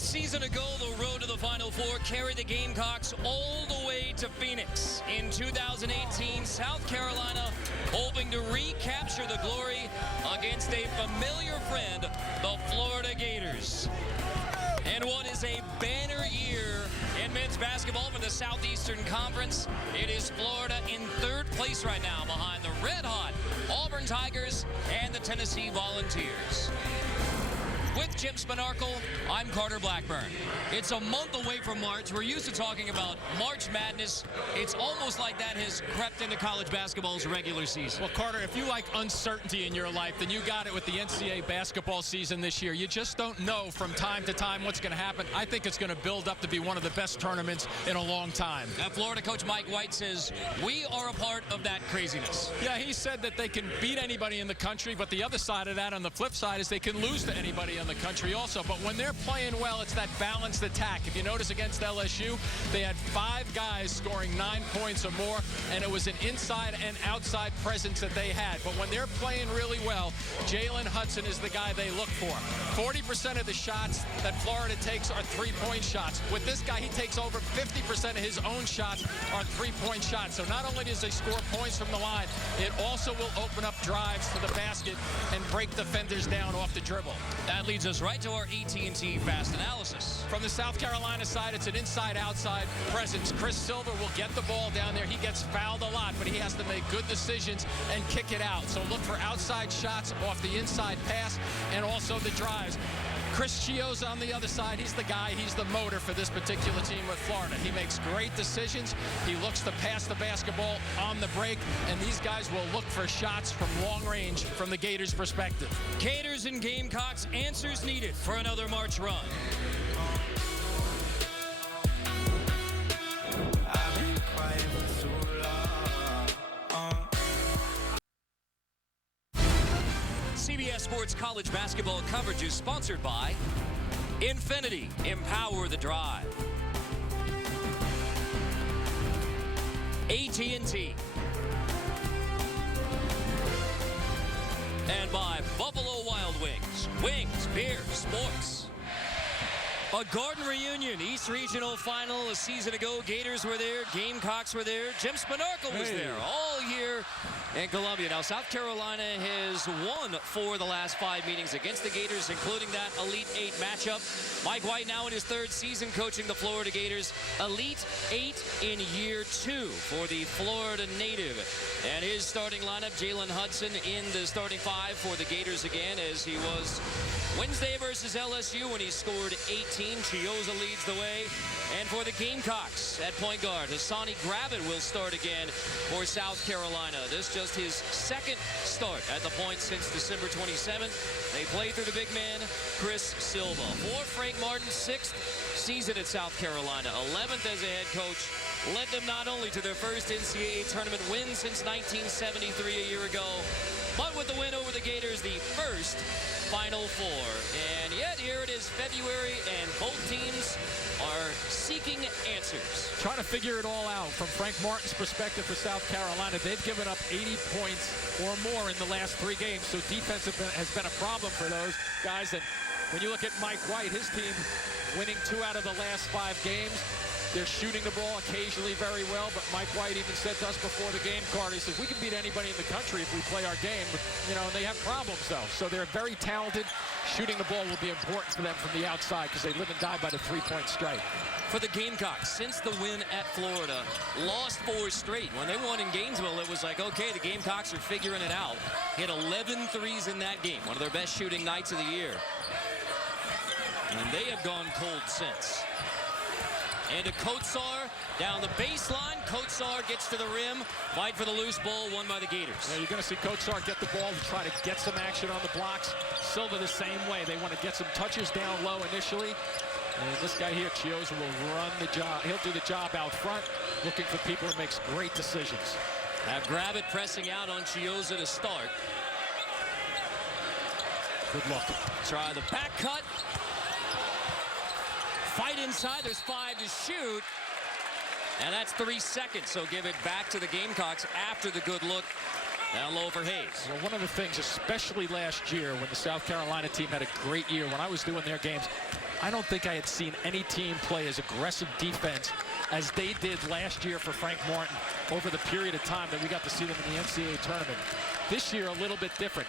A season ago, the road to the Final Four carried the Gamecocks all the way to Phoenix. In 2018, South Carolina hoping to recapture the glory against a familiar friend, the Florida Gators. And what is a banner year in men's basketball for the Southeastern Conference? It is Florida in third place right now behind the red-hot Auburn Tigers and the Tennessee Volunteers. With Jim Spanarkel, I'm Carter Blackburn. It's a month away from March. We're used to talking about March Madness. It's almost like that has crept into college basketball's regular season. Well, Carter, if you like uncertainty in your life, then you got it with the NCAA basketball season this year. You just don't know from time to time what's going to happen. I think it's going to build up to be one of the best tournaments in a long time. Florida coach Mike White says, we are a part of that craziness. Yeah, he said that they can beat anybody in the country, but the other side of that, on the flip side, is they can lose to anybody in the country also. But when they're playing well, it's that balanced attack. If you notice against LSU, they had 5 guys scoring 9 points or more, and it was an inside and outside presence that they had. But when they're playing really well, Jalen Hudson is the guy they look for. 40% of the shots that Florida takes are three-point shots. With this guy, he takes over 50% of his own shots are three-point shots. So not only does he score points from the line, it also will open up drives to the basket and break defenders down off the dribble. That leads us right to our AT&T Fast Analysis. From the South Carolina side, it's an inside-outside presence. Chris Silver will get the ball down there. He gets fouled a lot, but he has to make good decisions and kick it out. So look for outside shots off the inside pass and also the drives. Chris Chiozza on the other side, he's the guy, he's the motor for this particular team with Florida. He makes great decisions. He looks to pass the basketball on the break, and these guys will look for shots from long range from the Gators' perspective. Gators and Gamecocks, answers needed for another March run. CBS Sports College basketball coverage is sponsored by Infinity, empower the drive. AT&T. And by Buffalo Wild Wings. Wings, beer, sports. A Garden reunion, East Regional Final a season ago. Gators were there, Gamecocks were there, Jim Spanarkel was there all year in Columbia. Now, South Carolina has won 4 of the last 5 meetings against the Gators, including that Elite 8 matchup. Mike White now in his 3rd season coaching the Florida Gators. Elite 8 in year 2 for the Florida native. And his starting lineup, Jalen Hudson in the starting 5 for the Gators again, as he was Wednesday versus LSU when he scored 18. Chiozza leads the way. And for the Gamecocks at point guard, Hassani Gravett will start again for South Carolina. This just his 2nd start at the point since December 27th. They play through the big man, Chris Silva. For Frank Martin's 6th season at South Carolina, 11th as a head coach, led them not only to their first NCAA tournament win since 1973 a year ago, but with the win over the Gators, the first Final Four. And yet here it is February, and both teams are seeking answers. Trying to figure it all out. From Frank Martin's perspective for South Carolina, they've given up 80 points or more in the last 3 games, so defense has been a problem for those guys. And when you look at Mike White, his team winning 2 out of the last 5 games. They're shooting the ball occasionally very well, but Mike White even said to us before the game, Carter, he said, we can beat anybody in the country if we play our game. You know, and they have problems, though. So they're very talented. Shooting the ball will be important for them from the outside because they live and die by the 3-point strike. For the Gamecocks, since the win at Florida, lost 4 straight. When they won in Gainesville, it was like, okay, the Gamecocks are figuring it out. Hit 11 threes in that game, one of their best shooting nights of the year. And they have gone cold since. And to Kotsar, down the baseline. Kotsar gets to the rim. Fight for the loose ball, won by the Gators. Yeah, you're going to see Kotsar get the ball to try to get some action on the blocks. Silva the same way. They want to get some touches down low initially. And this guy here, Chiozza, will run the job. He'll do the job out front, looking for people who makes great decisions. Now Gravett pressing out on Chiozza to start. Good luck. Try the back cut. Fight inside, there's 5 to shoot. And that's 3 seconds, so give it back to the Gamecocks after the good look. Down low for Hayes. Well, one of the things, especially last year when the South Carolina team had a great year, when I was doing their games, I don't think I had seen any team play as aggressive defense as they did last year for Frank Martin over the period of time that we got to see them in the NCAA tournament. This year, a little bit different.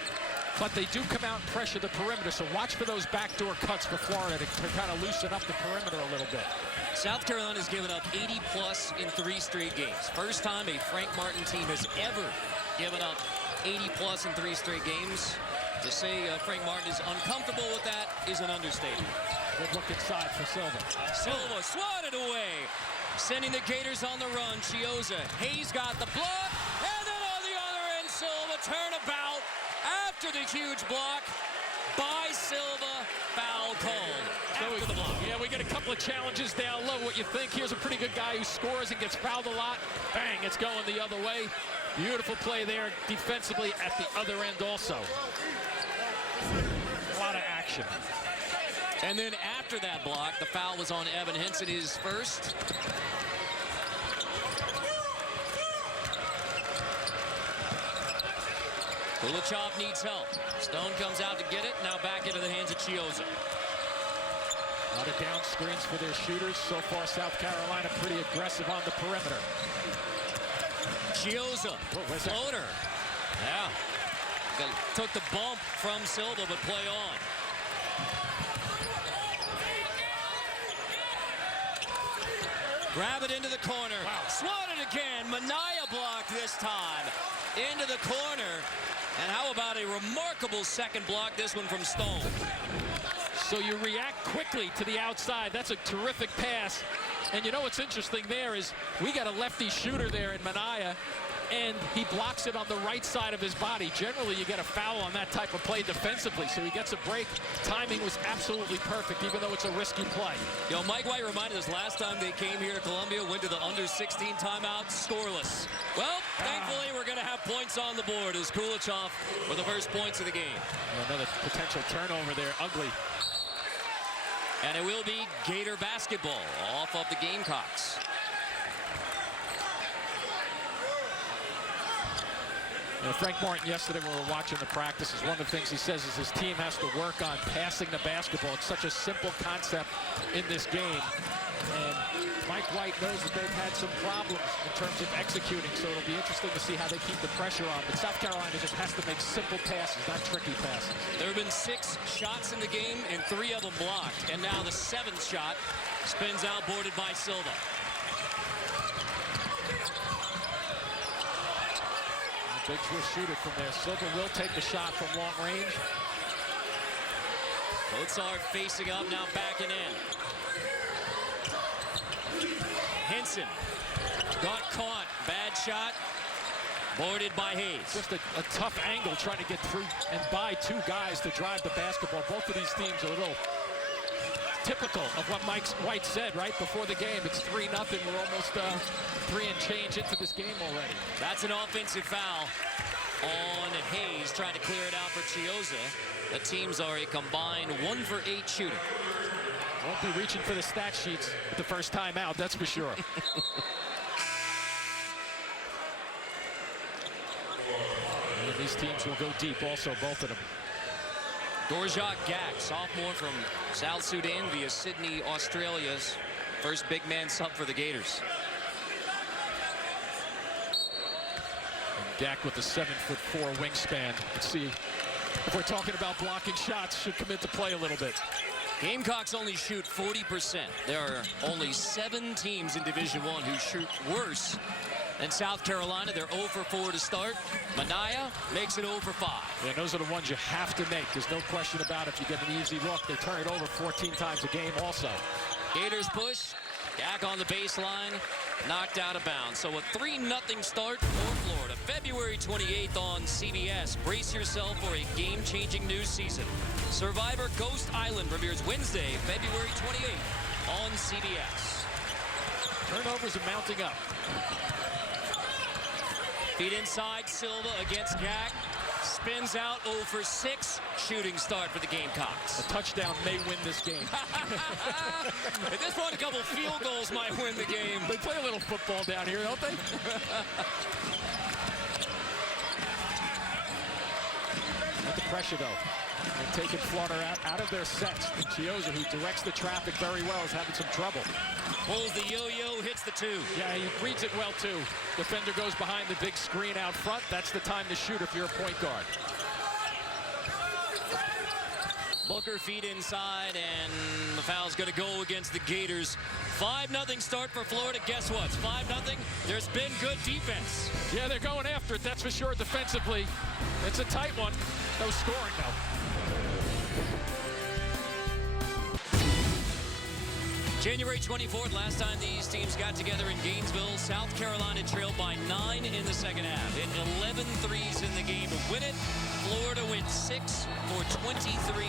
But they do come out and pressure the perimeter, so watch for those backdoor cuts for Florida to kind of loosen up the perimeter a little bit. South Carolina's given up 80-plus in 3 straight games. First time a Frank Martin team has ever given up 80-plus in 3 straight games. To say Frank Martin is uncomfortable with that is an understatement. Good look inside for Silva. Silva swatted away, sending the Gators on the run. Chiozza, Hayes got the block, and then on the other end, Silva turnabout after the huge block by Silva. Foul called after the block. Yeah, we get a couple of challenges down low. What you think? Here's a pretty good guy who scores and gets fouled a lot. Bang, it's going the other way. Beautiful play there defensively at the other end also. A lot of action. And then after that block, the foul was on Evan Henson, his first. Kulichov needs help. Stone comes out to get it. Now back into the hands of Chiozza. A lot of down screens for their shooters. So far, South Carolina pretty aggressive on the perimeter. Chiozza, floater. Yeah. Took the bump from Silva, but play on. Grab it into the corner. Wow. Swatted again. Minaya blocked this time. Into the corner. And how about a remarkable second block, this one from Stone. So you react quickly to the outside. That's a terrific pass. And you know what's interesting there is we got a lefty shooter there in Minaya, and he blocks it on the right side of his body. Generally, you get a foul on that type of play defensively, so he gets a break. Timing was absolutely perfect, even though it's a risky play. You know, Mike White reminded us last time they came here to Columbia, went to the under-16 timeout, scoreless. Well, thankfully, we're going to have points on the board as Kulichov for the first points of the game. Another potential turnover there, ugly. And it will be Gator basketball off of the Gamecocks. You know, Frank Martin yesterday when we were watching the practices, one of the things he says is his team has to work on passing the basketball. It's such a simple concept in this game. And Mike White knows that they've had some problems in terms of executing, so it'll be interesting to see how they keep the pressure on. But South Carolina just has to make simple passes, not tricky passes. There have been 6 shots in the game, and 3 of them blocked. And now the 7th shot spins out, boarded by Silva. Big Swiss shooter from there. Silva will take the shot from long range. Botsard facing up, now backing in. Henson got caught. Bad shot. Boarded by Hayes. Just a tough angle trying to get through and by 2 guys to drive the basketball. Both of these teams are a little typical of what Mike White said right before the game. It's 3-0. We're almost 3 and change into this game already. That's an offensive foul on Hayes, trying to clear it out for Chiozza. The teams are a combined 1 for 8 shooting. Won't be reaching for the stat sheets at the first time out, that's for sure. And these teams will go deep also, both of them. Dorjak Gak, sophomore from South Sudan via Sydney, Australia's first big man sub for the Gators. And Gak with a 7'4" wingspan. Let's see if we're talking about blocking shots, should come into play a little bit. Gamecocks only shoot 40%. There are only 7 teams in Division I who shoot worse than South Carolina. They're 0 for 4 to start. Minaya makes it 0 for 5. Yeah, those are the ones you have to make. There's no question about it. If you get an easy look, they turn it over 14 times a game also. Gators push. Gak on the baseline. Knocked out of bounds. So a 3-0 start for Florida. February 28th on CBS. Brace yourself for a game-changing new season. Survivor Ghost Island premieres Wednesday, February 28th on CBS. Turnovers are mounting up. Feet inside, Silva against Gak. Spins out, 0 for 6. Shooting start for the Gamecocks. A touchdown may win this game. At this point, a couple field goals might win the game. They play a little football down here, don't they? Not the pressure, though. and taking Florida out of their sets. And Chiozza, who directs the traffic very well, is having some trouble. Pulls the yo-yo, hits the two. Yeah, he reads it well, too. Defender goes behind the big screen out front. That's the time to shoot if you're a point guard. Booker feet inside, and the foul's going to go against the Gators. 5-0 start for Florida. Guess what? It's 5-0. There's been good defense. Yeah, they're going after it, that's for sure, defensively. It's a tight one. No scoring, though. January 24th, last time these teams got together in Gainesville, South Carolina trailed by 9 in the second half. Hit 11 threes in the game to win it. Florida went 6 for 23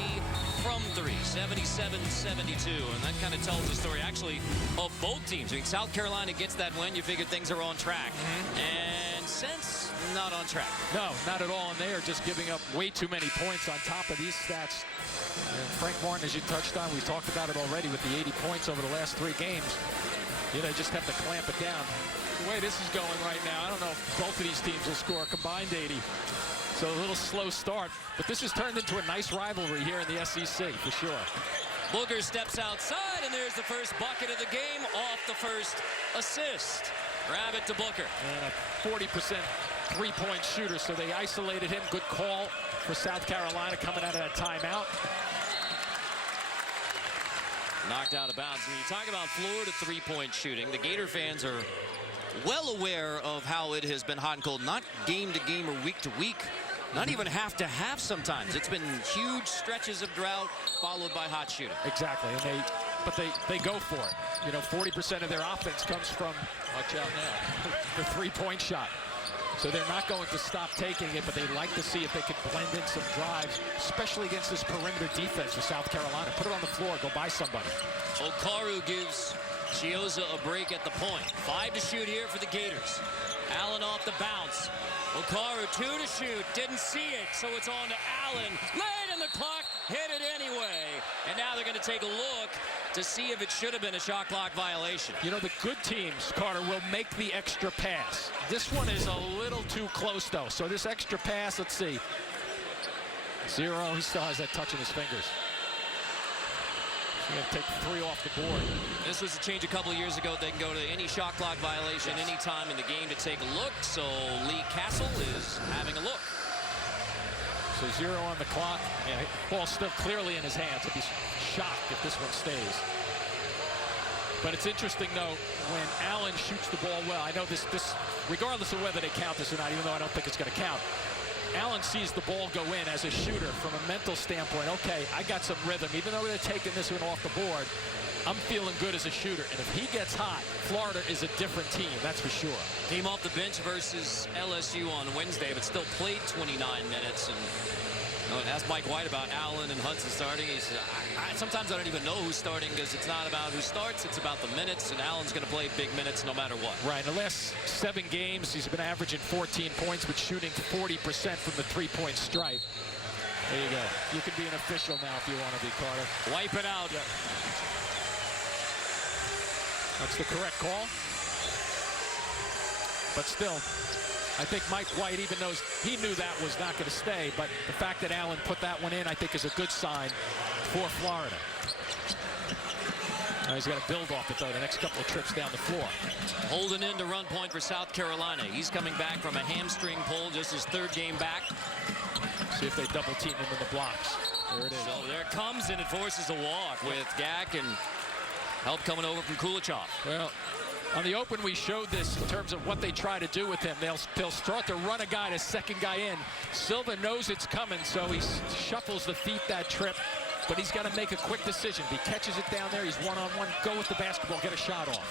from 3, 77-72. And that kind of tells the story, actually, of both teams. I mean, South Carolina gets that win. You figure things are on track. And since not on track. No, not at all. And they are just giving up way too many points on top of these stats. And Frank Martin, as you touched on, we talked about it already with the 80 points over the last 3 games. You know, just have to clamp it down. The way this is going right now, I don't know if both of these teams will score a combined 80. So a little slow start, but this has turned into a nice rivalry here in the SEC, for sure. Booker steps outside, and there's the first bucket of the game off the first assist. Grab it to Booker. And a 40% three-point shooter, so they isolated him. Good call for South Carolina coming out of that timeout. Knocked out of bounds. When you talk about Florida three-point shooting, the Gator fans are well aware of how it has been hot and cold, not game to game or week to week, not even half to half sometimes. It's been huge stretches of drought followed by hot shooting. Exactly, and they go for it. You know, 40% of their offense comes from, watch out now, the three-point shot. So they're not going to stop taking it, but they like to see if they can blend in some drives, especially against this perimeter defense for South Carolina. Put it on the floor, go by somebody. Okaru gives Chiozza a break at the point. 5 to shoot here for the Gators. Allen off the bounce. Okaru 2 to shoot, didn't see it, so it's on to Allen. Late in the clock, hit it anyway. And now they're going to take a look to see if it should have been a shot clock violation. You know, the good teams, Carter, will make the extra pass. This one is a little too close, though. So this extra pass, let's see. 0, he still has that touch in his fingers. He's going to take 3 off the board. This was a change a couple of years ago. They can go to any shot clock violation anytime in the game to take a look. So Lee Castle is having a look. So 0 on the clock. Yeah, ball still clearly in his hands. He'd be shocked if this one stays. But it's interesting, though, when Allen shoots the ball well. I know this regardless of whether they count this or not, even though I don't think it's going to count. Allen sees the ball go in as a shooter from a mental standpoint. Okay, I got some rhythm. Even though they're taking this one off the board, I'm feeling good as a shooter. And if he gets hot, Florida is a different team, that's for sure. Came off the bench versus LSU on Wednesday, but still played 29 minutes. And asked Mike White about Allen and Hudson starting. He said, sometimes I don't even know who's starting because it's not about who starts, it's about the minutes, and Allen's going to play big minutes no matter what. Right, in the last 7 games, he's been averaging 14 points, but shooting 40% from the three-point stripe. There you go. You can be an official now if you want to be, Carter. Wipe it out. Yep. That's the correct call. But still, I think Mike White even knows he knew that was not going to stay, but the fact that Allen put that one in, I think, is a good sign for Florida. Now he's got to build off it, though, the next couple of trips down the floor. Holding in to run point for South Carolina. He's coming back from a hamstring pull, just his 3rd game back. See if they double team him in the blocks. There it is. So there it comes, and it forces a walk with Gak and help coming over from Kulichov. Well, on the open, we showed this in terms of what they try to do with him. They'll start to run a guy to second guy in. Silva knows it's coming, so he shuffles the feet that trip, but he's got to make a quick decision. If he catches it down there, he's one-on-one. Go with the basketball, get a shot off.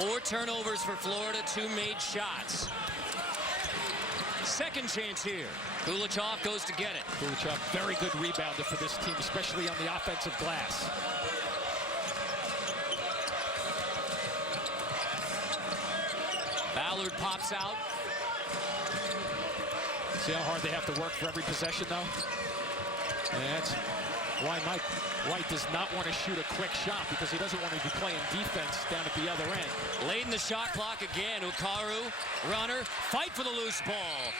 4 turnovers for Florida, 2 made shots. Second chance here. Kulichov goes to get it. Kulichov, very good rebounder for this team, especially on the offensive glass. Ballard pops out. See how hard they have to work for every possession, though? And that's why Mike White does not want to shoot a quick shot, because he doesn't want to be playing defense down at the other end. Late in the shot clock again. Okaru, runner, fight for the loose ball.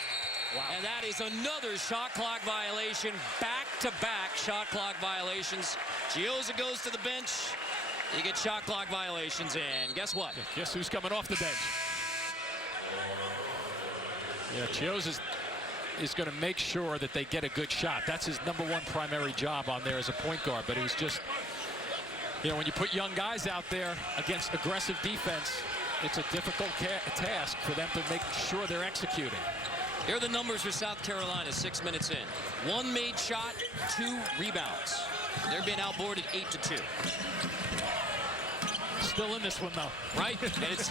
Wow. And that is another shot clock violation. Back-to-back shot clock violations. Chiozza goes to the bench. You get shot clock violations, and guess what? Guess who's coming off the bench? Yeah, Chiozza is going to make sure that they get a good shot. That's his #1 primary job on there as a point guard. But it was just, you know, when you put young guys out there against aggressive defense, it's a difficult task for them to make sure they're executing. Here are the numbers for South Carolina 6 minutes in. 1 made shot, 2 rebounds. They're being outboarded 8-2. Still in this one, though. Right? And it's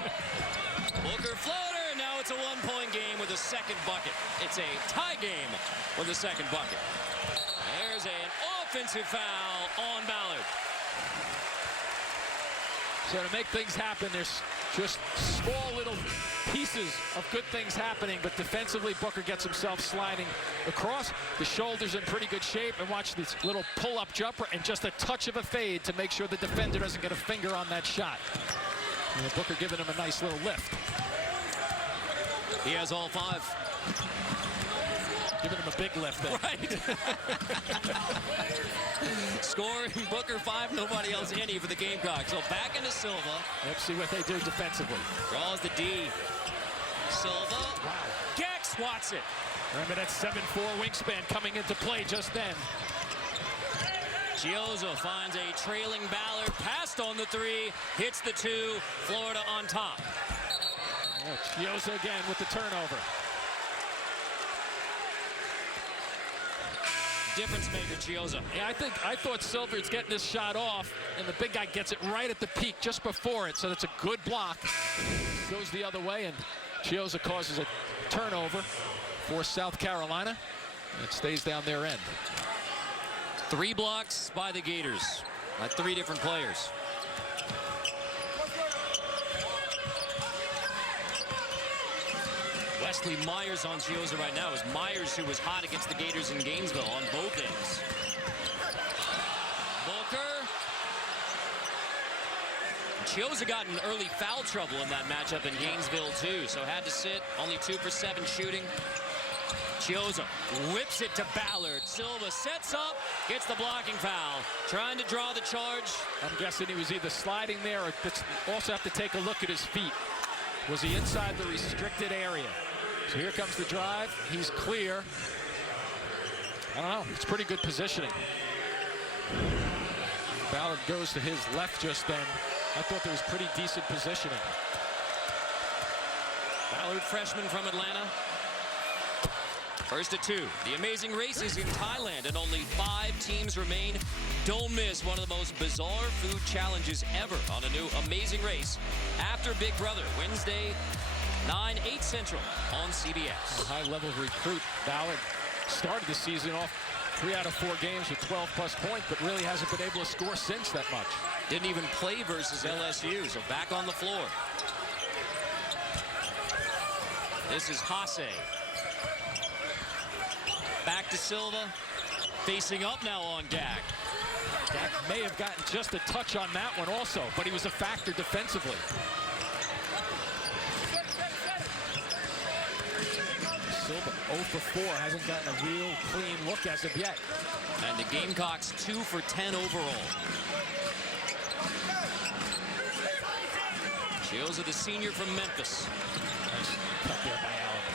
Booker floater. Now it's a 1-point game with a second bucket. It's a tie game with a second bucket. There's an offensive foul on Ballard. So to make things happen, there's just small little pieces of good things happening, but defensively Booker gets himself sliding across. The shoulder's in pretty good shape, and watch this little pull-up jumper and just a touch of a fade to make sure the defender doesn't get a finger on that shot. And Booker giving him a nice little lift. He has all 5. Giving him a big lift there. Right. Scoring Booker 5, nobody else any for the Gamecocks. So back into Silva. Let's see what they do defensively. Draws the D. Silva. Wow. Gex swats it. Remember that 7'4" wingspan coming into play just then. Chiozza finds a trailing Ballard. Passed on the 3. Hits the 2. Florida on top. Oh, Chiozza again with the turnover. Difference maker, Chiozza. Yeah, I thought Silver's getting this shot off, and the big guy gets it right at the peak just before it, so that's a good block. Goes the other way, and Chiozza causes a turnover for South Carolina. It stays down their end. 3 blocks by the Gators by 3 different players. Wesley Myers on Chiozza right now. Is Myers, who was hot against the Gators in Gainesville on both ends. Booker. Chiozza got in early foul trouble in that matchup in Gainesville too, so had to sit. Only 2 for 7 shooting. Chiozza whips it to Ballard. Silva sets up, gets the blocking foul. Trying to draw the charge. I'm guessing he was either sliding there or also have to take a look at his feet. Was he inside the restricted area? So here comes the drive. He's clear. I don't know. It's pretty good positioning. Ballard goes to his left just then. I thought there was pretty decent positioning. Ballard, freshman from Atlanta. First to 2. The Amazing Race is in Thailand, and only 5 teams remain. Don't miss one of the most bizarre food challenges ever on a new Amazing Race after Big Brother, Wednesday, 9, 8 Central on CBS. A high-level recruit. Ballard started the season off 3 out of 4 games with 12-plus points, but really hasn't been able to score since that much. Didn't even play versus LSU, so back on the floor. This is Hasse. Back to Silva. Facing up now on Gag. Gag may have gotten just a touch on that one also, but he was a factor defensively. Silva 0 for 4, hasn't gotten a real clean look as of yet. And the Gamecocks 2 for 10 overall. Chiozza, the senior from Memphis. Nice cut there by Allen.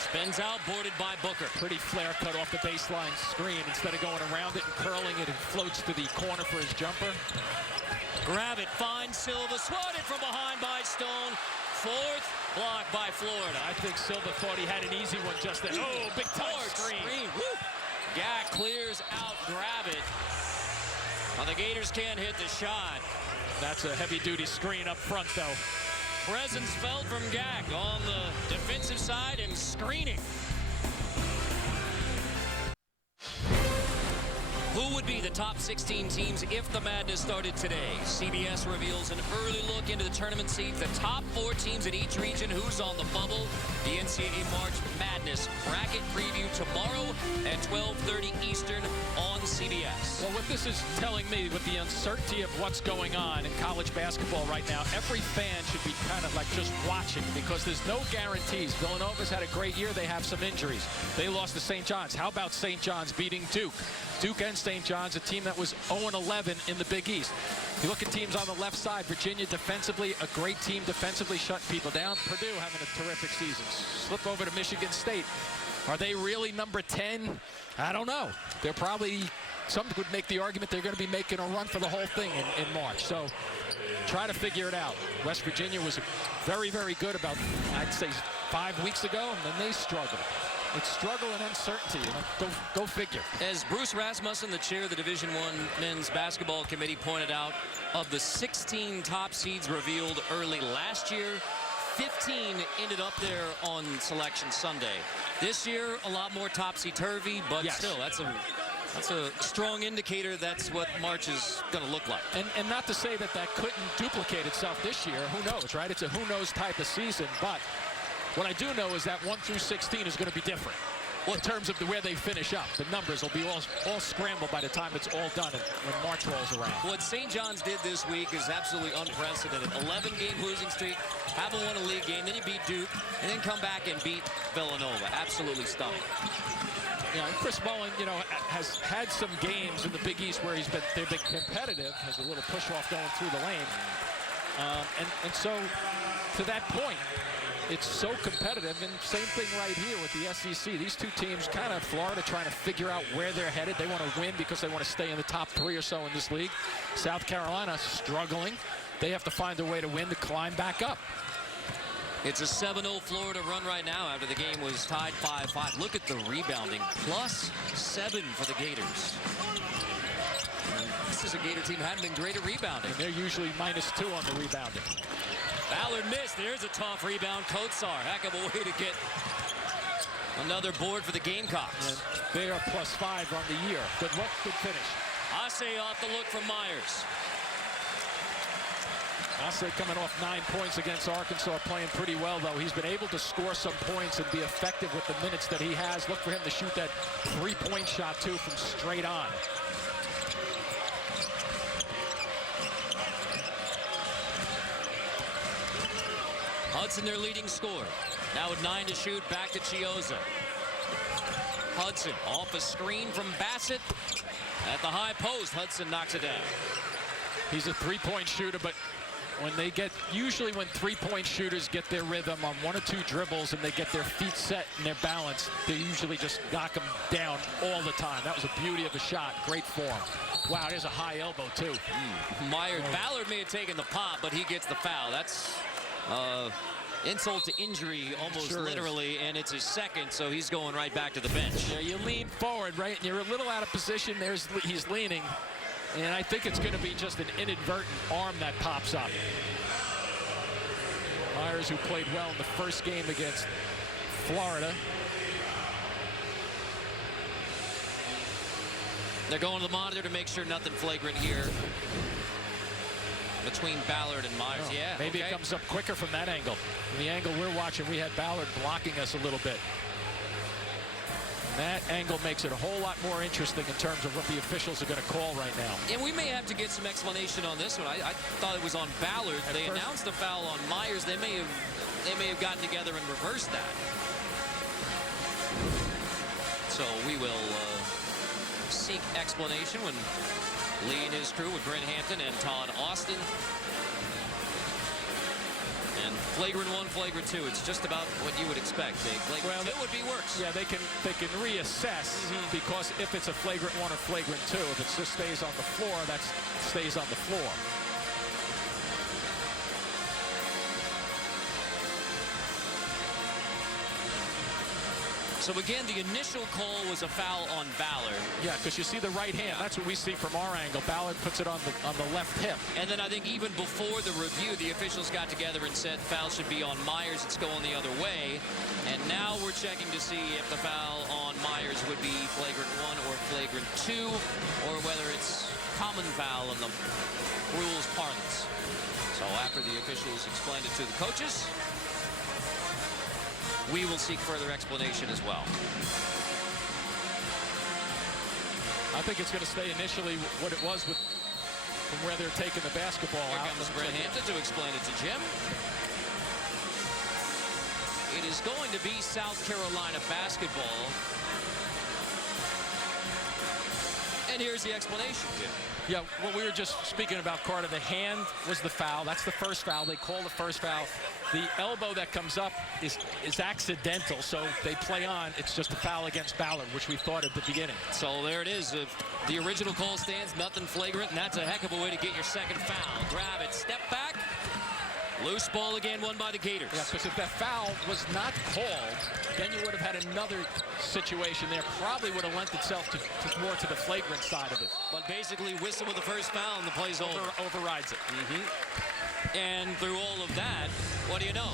Spins out, boarded by Booker. Pretty flare cut off the baseline screen. Instead of going around it and curling it, it floats to the corner for his jumper. Grab it, finds Silva, swatted from behind by Stone. 4th block by Florida. I think Silva thought he had an easy one just then. Oh, big touch screen. Gag clears out, grab it. Now the Gators can't hit the shot. That's a heavy-duty screen up front, though. Presence felt from Gag on the defensive side and screening. Who would be the top 16 teams if the madness started today? CBS reveals an early look into the tournament seeds. The top 4 teams in each region. Who's on the bubble? The NCAA March Madness bracket preview tomorrow at 12:30 Eastern on CBS. Well, what this is telling me with the uncertainty of what's going on in college basketball right now, every fan should be kind of like just watching because there's no guarantees. Villanova's had a great year. They have some injuries. They lost to St. John's. How about St. John's beating Duke? Duke and St. John's, a team that was 0-11 in the Big East. You look at teams on the left side, Virginia defensively, a great team defensively, shutting people down. Purdue having a terrific season. Slip over to Michigan State. Are they really number 10? I don't know. They're probably, some would make the argument they're going to be making a run for the whole thing in March. So try to figure it out. West Virginia was very, very good about, I'd say, 5 weeks ago, and then they struggled. It's struggle and uncertainty. Go figure. As Bruce Rasmussen, the chair of the Division I Men's Basketball Committee, pointed out, of the 16 top seeds revealed early last year, 15 ended up there on Selection Sunday. This year, a lot more topsy-turvy, but still, that's a strong indicator that's what March is going to look like. And not to say that couldn't duplicate itself this year. Who knows, right? It's a who-knows type of season, but what I do know is that 1 through 16 is going to be different. Well, in terms of where they finish up, the numbers will be all scrambled by the time it's all done when March rolls around. What St. John's did this week is absolutely unprecedented. 11-game losing streak, haven't won a league game, then you beat Duke, and then come back and beat Villanova. Absolutely stunning. Yeah, and Chris Mullin, has had some games in the Big East where they've been competitive, has a little push-off going through the lane. And so, to that point, it's so competitive, and same thing right here with the SEC. These two teams, kind of Florida trying to figure out where they're headed. They want to win because they want to stay in the top 3 or so in this league. South Carolina struggling. They have to find a way to win to climb back up. It's a 7-0 Florida run right now after the game was tied 5-5. Look at the rebounding. +7 for the Gators. This is a Gator team that hadn't been great at rebounding. And they're usually -2 on the rebounding. Ballard missed. There's a tough rebound. Kotsar, heck of a way to get another board for the Gamecocks. And they are +5 on the year. Good finish. Ase off the look from Myers. Ase coming off 9 points against Arkansas, playing pretty well, though. He's been able to score some points and be effective with the minutes that he has. Look for him to shoot that 3-point shot, too, from straight on. Hudson, their leading scorer. Now with 9 to shoot, back to Chiozza. Hudson off a screen from Bassett. At the high post, Hudson knocks it down. He's a 3-point shooter, but usually when 3-point shooters get their rhythm on 1 or 2 dribbles and they get their feet set and their balance, they usually just knock them down all the time. That was a beauty of a shot. Great form. Wow, there's a high elbow, too. Myers, Ballard may have taken the pop, but he gets the foul. That's insult to injury, almost literally, and it's his second, so he's going right back to the bench. Yeah, you lean forward, right, and you're a little out of position. He's leaning, and I think it's going to be just an inadvertent arm that pops up. Myers, who played well in the first game against Florida. They're going to the monitor to make sure nothing flagrant here between Ballard and Myers. Yeah, maybe it comes up quicker from that angle. From the angle we're watching, we had Ballard blocking us a little bit. And that angle makes it a whole lot more interesting in terms of what the officials are going to call right now. And we may have to get some explanation on this one. I thought it was on Ballard. They announced the foul on Myers. They may have gotten together and reversed that. So we will seek explanation when Lee and his crew with Brent Hampton and Todd Austin. And flagrant 1, flagrant 2. It's just about what you would expect. Flagrant 2 would be worse. Yeah, they can reassess because if it's a flagrant 1 or flagrant 2, if it just stays on the floor, that stays on the floor. So again, the initial call was a foul on Ballard. Yeah, because you see the right hand. That's what we see from our angle. Ballard puts it on the left hip. And then I think even before the review, the officials got together and said foul should be on Myers. It's going the other way. And now we're checking to see if the foul on Myers would be flagrant 1 or flagrant 2, or whether it's common foul in the rules parlance. So after the officials explained it to the coaches, we will seek further explanation as well. I think it's going to stay initially what it was with from where they're taking the basketball Here out. comes Brett Hampton to explain it to Jim. It is going to be South Carolina basketball. And here's the explanation, Jim. Yeah, what we were just speaking about, Carter, the hand was the foul. That's the first foul. They call the first foul. The elbow that comes up is accidental, so they play on. It's just a foul against Ballard, which we thought at the beginning. So there it is. If the original call stands, nothing flagrant, and that's a heck of a way to get your second foul. Grab it, step back. Loose ball again, won by the Gators. Yeah, because if that foul was not called, then you would have had another situation there. Probably would have lent itself to more to the flagrant side of it. But basically, whistle with the first foul, and the play's over. Overrides it. And through all of that, what do you know?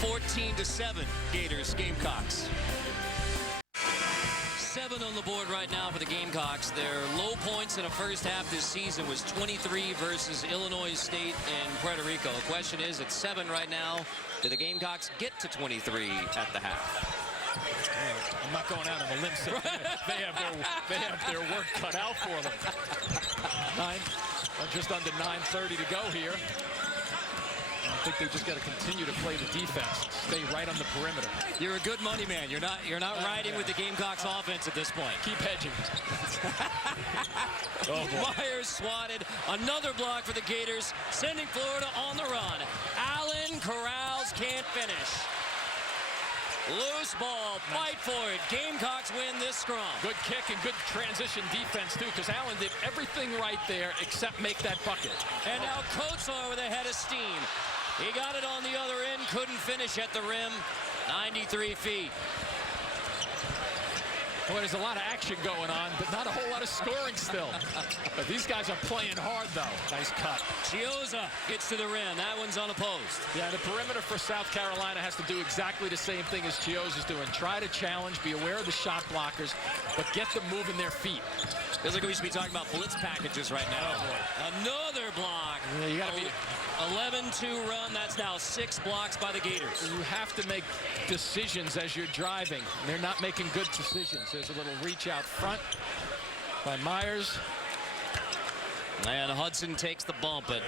14-7, Gators, Gamecocks. 7 on the board right now for the Gamecocks. Their low points in the first half this season was 23 versus Illinois State and Puerto Rico. The question is, at 7 right now, do the Gamecocks get to 23 at the half? I'm not going out on a limb. They have their work cut out for them. Just under 9:30 to go here. I think they just got to continue to play the defense, stay right on the perimeter. You're a good money man. You're not riding with the Gamecocks offense at this point. Keep hedging. Oh, boy. Myers swatted. Another block for the Gators, sending Florida on the run. Allen corrals, can't finish. Loose ball, fight for it. Gamecocks win this scrum. Good kick and good transition defense, too, because Allen did everything right there except make that bucket. And now Kotsar with a head of steam. He got it on the other end, couldn't finish at the rim. 93 feet. Well, there's a lot of action going on, but not a whole lot of scoring still. But these guys are playing hard, though. Nice cut. Chioza gets to the rim. That one's unopposed. Yeah, the perimeter for South Carolina has to do exactly the same thing as Chioza's doing. Try to challenge, be aware of the shot blockers, but get them moving their feet. Feels like we should be talking about blitz packages right now. Another block. Yeah, you got to be 11-2 run. That's now 6 blocks by the Gators. You have to make decisions as you're driving. They're not making good decisions. There's a little reach out front by Myers. And Hudson takes the bump, but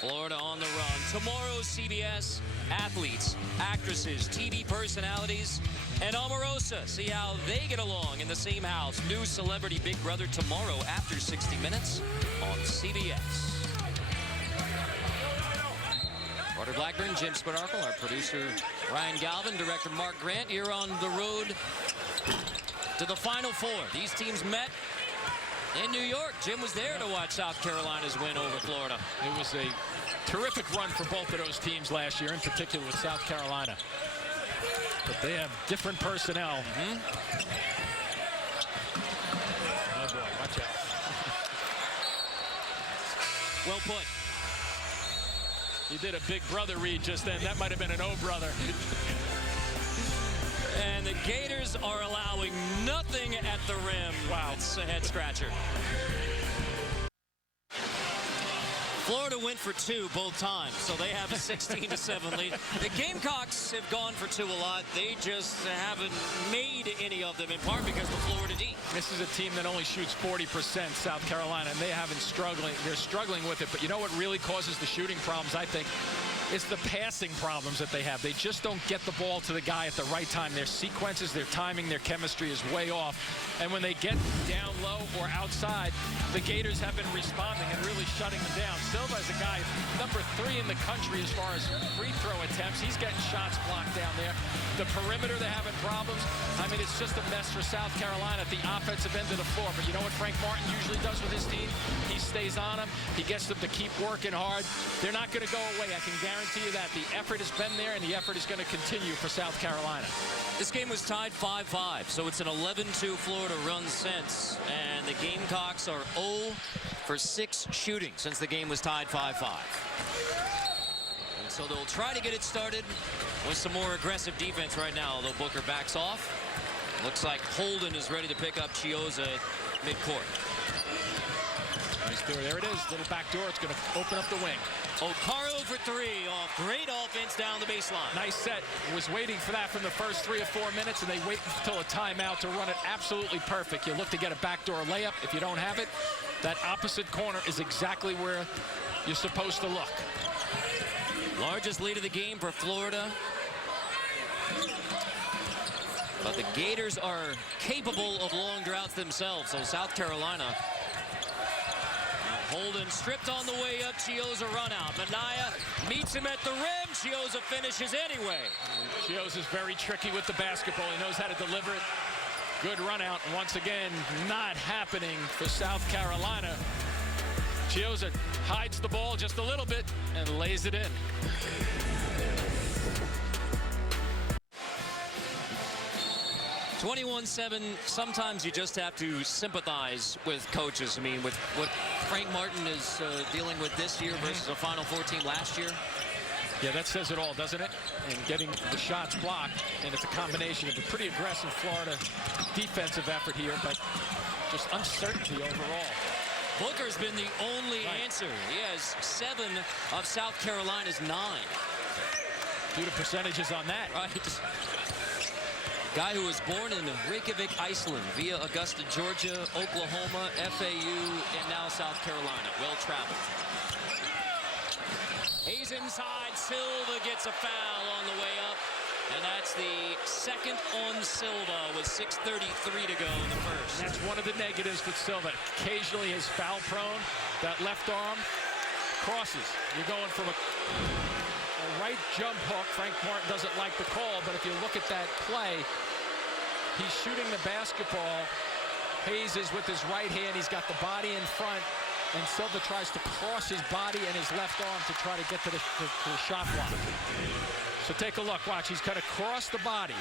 Florida on the run. Tomorrow's CBS, athletes, actresses, TV personalities, and Omarosa. See how they get along in the same house. New celebrity Big Brother tomorrow after 60 Minutes on CBS. Carter Blackburn, Jim Spanarkel, our producer Ryan Galvin, director Mark Grant, here on the road to the Final Four. These teams met in New York. Jim was there to watch South Carolina's win over Florida. It was a terrific run for both of those teams last year, in particular with South Carolina. But they have different personnel. Oh boy, watch out. Well put. You did a Big Brother read just then. That might have been an O brother. And the Gators are allowing nothing at the rim. Wow. It's a head scratcher. Florida went for 2 both times, so they have a 16-7 lead. The Gamecocks have gone for 2 a lot. They just haven't made any of them, in part because of Florida D. This is a team that only shoots 40%, South Carolina, and they're struggling with it. But you know what really causes the shooting problems, I think? It's the passing problems that they have. They just don't get the ball to the guy at the right time. Their sequences, their timing, their chemistry is way off. And when they get down low or outside, the Gators have been responding and really shutting them down. Silva is a guy number 3 in the country as far as free throw attempts. He's getting shots blocked down there. The perimeter, they're having problems. I mean, it's just a mess for South Carolina at the offensive end of the floor. But you know what Frank Martin usually does with his team? He stays on them. He gets them to keep working hard. They're not going to go away. I can guarantee guarantee you that. The effort has been there, and the effort is going to continue for South Carolina. This game was tied 5-5, so it's an 11-2 Florida run since. And the Gamecocks are 0 for 6 shooting since the game was tied 5-5. And so they'll try to get it started with some more aggressive defense right now, although Booker backs off. Looks like Holden is ready to pick up Chiozza midcourt. Nice there it is. Little back door. It's going to open up the wing. Okaro for 3 off. Great offense down the baseline. Nice set. Was waiting for that from the first 3 or 4 minutes, and they wait until a timeout to run it absolutely perfect. You look to get a backdoor layup. If you don't have it, that opposite corner is exactly where you're supposed to look. Largest lead of the game for Florida. But the Gators are capable of long droughts themselves, so South Carolina. Holden stripped on the way up. Chiozza run out. Minaya meets him at the rim. Chiozza finishes anyway. Chiozza is very tricky with the basketball. He knows how to deliver it. Good run out. Once again, not happening for South Carolina. Chiozza hides the ball just a little bit and lays it in. (21-7). Sometimes you just have to sympathize with coaches. I mean, with what Frank Martin is dealing with this year versus a Final Four team last year. Yeah, that says it all, doesn't it? And getting the shots blocked, and it's a combination of a pretty aggressive Florida defensive effort here, but just uncertainty overall. Booker's been the only answer. He has 7 of South Carolina's 9. Do the percentages on that. Right. Guy who was born in Reykjavik, Iceland, via Augusta, Georgia, Oklahoma, FAU, and now South Carolina. Well-traveled. Hayes inside. Silva gets a foul on the way up. And that's the second on Silva with 6:33 to go in the first. That's one of the negatives with Silva. Occasionally is foul prone. That left arm crosses. You're going from a right jump hook. Frank Martin doesn't like the call, but if you look at that play, he's shooting the basketball. Hayes is with his right hand. He's got the body in front, and Silva tries to cross his body and his left arm to try to get to the shot block. So take a look. Watch. He's kind of crossed the body.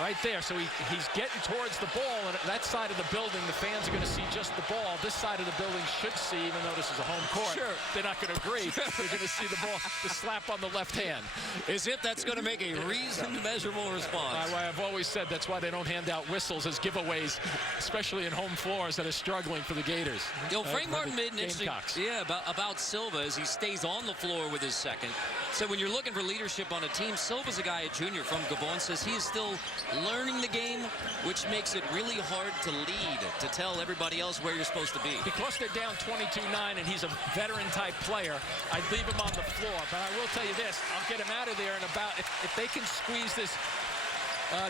Right there. So he's getting towards the ball, and that side of the building, the fans are going to see just the ball. This side of the building should see, even though this is a home court. Sure. They're not going to agree. They're going to see the ball, the slap on the left hand. As if that's going to make a reasoned, measurable response. I've always said that's why they don't hand out whistles as giveaways, especially in home floors that are struggling for the Gators. You know, Frank Martin made an interesting, Gamecocks. about Silva as he stays on the floor with his second. So when you're looking for leadership on a team, Silva's a guy, a junior from Gabon, says he is still learning the game, which makes it really hard to lead, to tell everybody else where you're supposed to be. Because they're down 22-9 and he's a veteran-type player, I'd leave him on the floor. But I will tell you this, I'll get him out of there in about, if they can squeeze this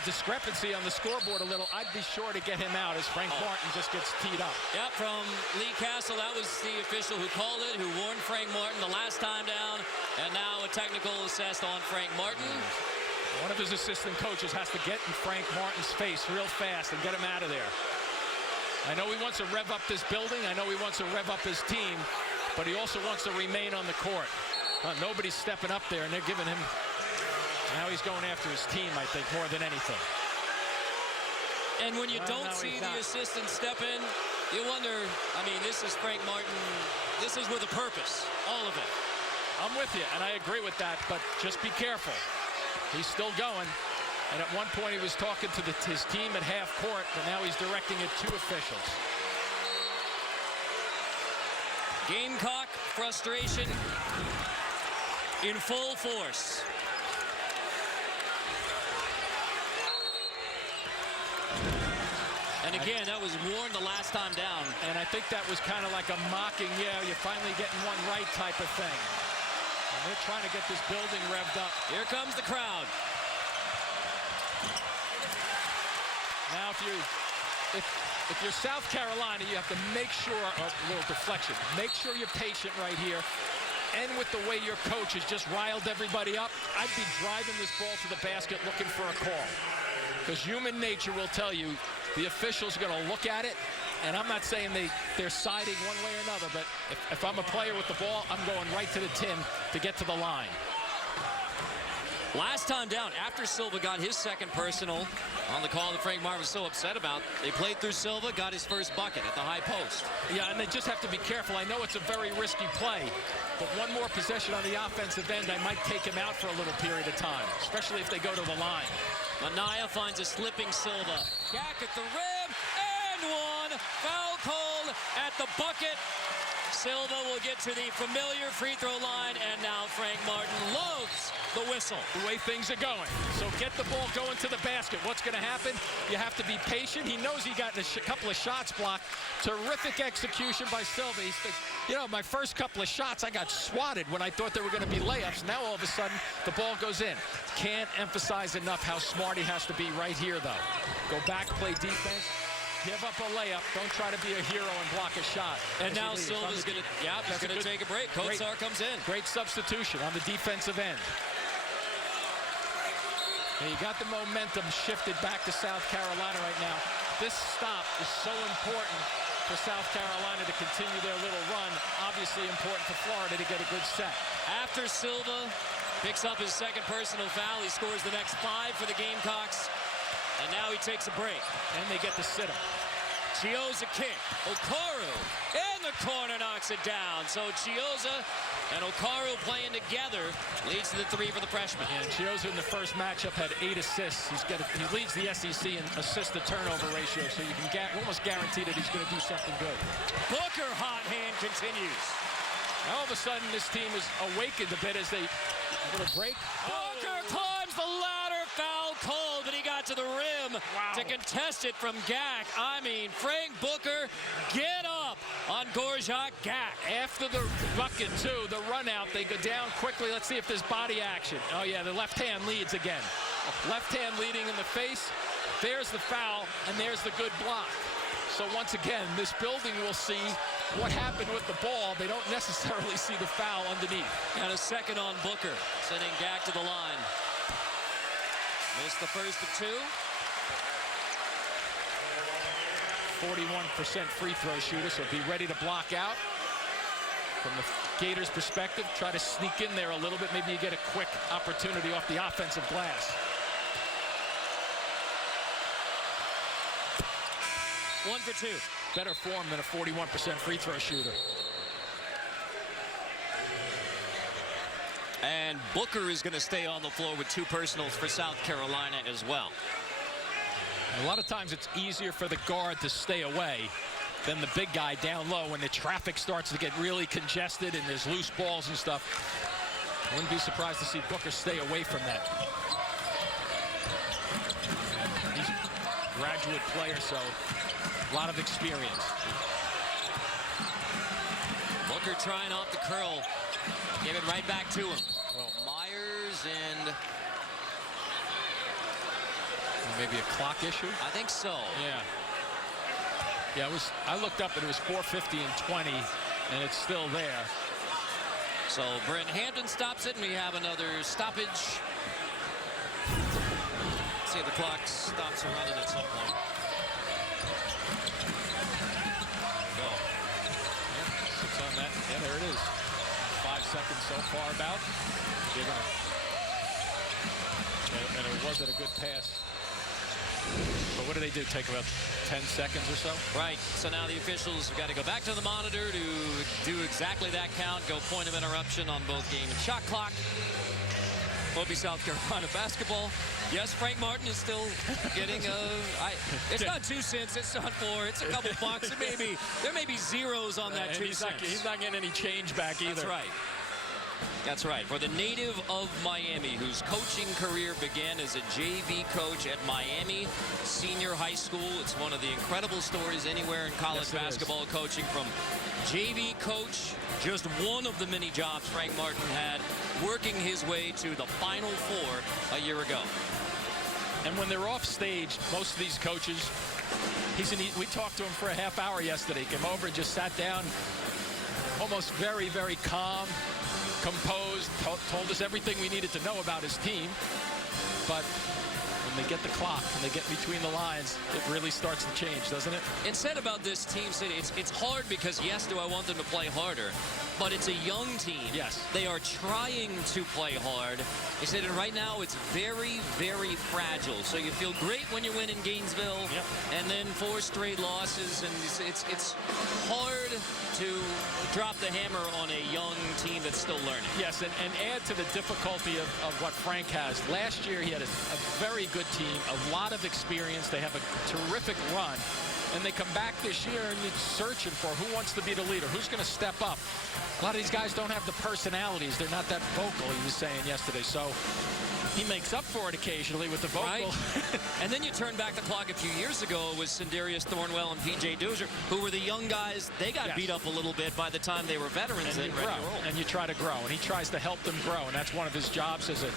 discrepancy on the scoreboard a little, I'd be sure to get him out as Frank Martin just gets teed up. Yep, from Lee Castle, that was the official who called it, who warned Frank Martin the last time down, and now a technical assessed on Frank Martin. One of his assistant coaches has to get in Frank Martin's face real fast and get him out of there. I know he wants to rev up this building. I know he wants to rev up his team, but he also wants to remain on the court. Nobody's stepping up there, and they're giving him. Now he's going after his team, I think, more than anything. And when you don't see the assistant step in, you wonder, I mean, this is Frank Martin. This is with a purpose, all of it. I'm with you, and I agree with that, but just be careful. He's still going, and at one point he was talking to his team at half court, but now he's directing it to officials. Gamecock frustration in full force. And again, that was warned the last time down. And I think that was kind of like a mocking, yeah, you're finally getting one right type of thing. And they're trying to get this building revved up. Here comes the crowd. Now, if you're South Carolina, you have to make sure, a little deflection, make sure you're patient right here. And with the way your coach has just riled everybody up, I'd be driving this ball to the basket looking for a call. Because human nature will tell you the officials are going to look at it, And I'm not saying they're siding one way or another, but if I'm a player with the ball, I'm going right to the tin to get to the line. Last time down, after Silva got his second personal on the call that Frank Martin was so upset about, they played through Silva, got his first bucket at the high post. Yeah, and they just have to be careful. I know it's a very risky play, but one more possession on the offensive end, I might take him out for a little period of time, especially if they go to the line. Minaya finds a slipping Silva. Gak at the rim, and one. Foul called at the bucket. Silva will get to the familiar free throw line, and now Frank Martin loves the whistle. The way things are going. So get the ball going to the basket. What's going to happen? You have to be patient. He knows he got a couple of shots blocked. Terrific execution by Silva. He said, you know, my first couple of shots, I got swatted when I thought they were going to be layups. Now all of a sudden, the ball goes in. Can't emphasize enough how smart he has to be right here, though. Go back, play defense. Give up a layup. Don't try to be a hero and block a shot. And now Silva's going to, he's going to take a break. Kotsar comes in. Great substitution on the defensive end. And you got the momentum shifted back to South Carolina right now. This stop is so important for South Carolina to continue their little run. Obviously important for Florida to get a good set. After Silva picks up his second personal foul, he scores the next 5 for the Gamecocks. And now he takes a break. And they get to sit him. Chiozza kick. Okoro in the corner knocks it down. So Chiozza and Okoro playing together leads to the 3 for the freshman. And Chiozza in the first matchup had 8 assists. He leads the SEC in assist-to-turnover ratio, so you can almost guarantee that he's going to do something good. Booker hot hand continues. All of a sudden, this team is awakened a bit as they a little break. Booker climbs the ladder, foul called, but he got to the rim to contest it from Gak. I mean, Frank Booker, get up on Gorjak Gak. After the bucket, too, the run out, they go down quickly. Let's see if there's body action. Oh, yeah, the left hand leads again. Left hand leading in the face. There's the foul, and there's the good block. So once again, this building will see what happened with the ball. They don't necessarily see the foul underneath. And a second on Booker, sending Gak to the line. Missed the first of 2. 41% free throw shooter, so be ready to block out. From the Gators' perspective, try to sneak in there a little bit. Maybe you get a quick opportunity off the offensive glass. 1 for 2. Better form than a 41% free throw shooter. And Booker is going to stay on the floor with 2 personals for South Carolina as well. A lot of times it's easier for the guard to stay away than the big guy down low when the traffic starts to get really congested and there's loose balls and stuff. I wouldn't be surprised to see Booker stay away from that. He's a graduate player, so a lot of experience. Booker trying off the curl. Give it right back to him. Well, Myers and... Maybe a clock issue? I think so. Yeah. Yeah, I looked up and it was 4:50 and 20, and it's still there. So Brent Hampton stops it, and we have another stoppage. Let's see if the clock stops running at some point. Go. Yeah, it's on that. Yeah, there it is. 5 seconds so far about. And it wasn't a good pass. But what do they do? Take about 10 seconds or so? Right. So now the officials have got to go back to the monitor to do exactly that count. Go point of interruption on both game and shot clock. Will be South Carolina basketball. Yes, Frank Martin is still getting it's not 2 cents, it's not 4, it's a couple bucks. There may be zeros on that 2 cents. He's not getting any change back either. That's right. That's right. For the native of Miami, whose coaching career began as a JV coach at Miami Senior High School. It's one of the incredible stories anywhere in college basketball coaching. From JV coach, just one of the many jobs Frank Martin had, working his way to the Final Four a year ago. And when they're off stage, most of these coaches, we talked to him for a half hour yesterday. Came over and just sat down, almost very, very calm, composed, told us everything we needed to know about his team. But when they get the clock and they get between the lines, it really starts to change, doesn't it? And said about this team, it's hard because, yes, do I want them to play harder? But it's a young team. Yes. They are trying to play hard. He said, and right now it's very, very fragile. So you feel great when you win in Gainesville, Yep. and then 4 straight losses, and it's hard to drop the hammer on a young team that's still learning. Yes, and add to the difficulty of what Frank has. Last year he had a very good team, a lot of experience. They have a terrific run. And they come back this year and you're searching for who wants to be the leader, who's going to step up. A lot of these guys don't have the personalities. They're not that vocal, he was saying yesterday. So he makes up for it occasionally with the vocal. Right. And then you turn back the clock a few years ago with Sindarius Thornwell and P.J. Dozier, who were the young guys. They got beat up a little bit by the time they were veterans. And you grow, and you try to grow. And he tries to help them grow. And that's one of his jobs as a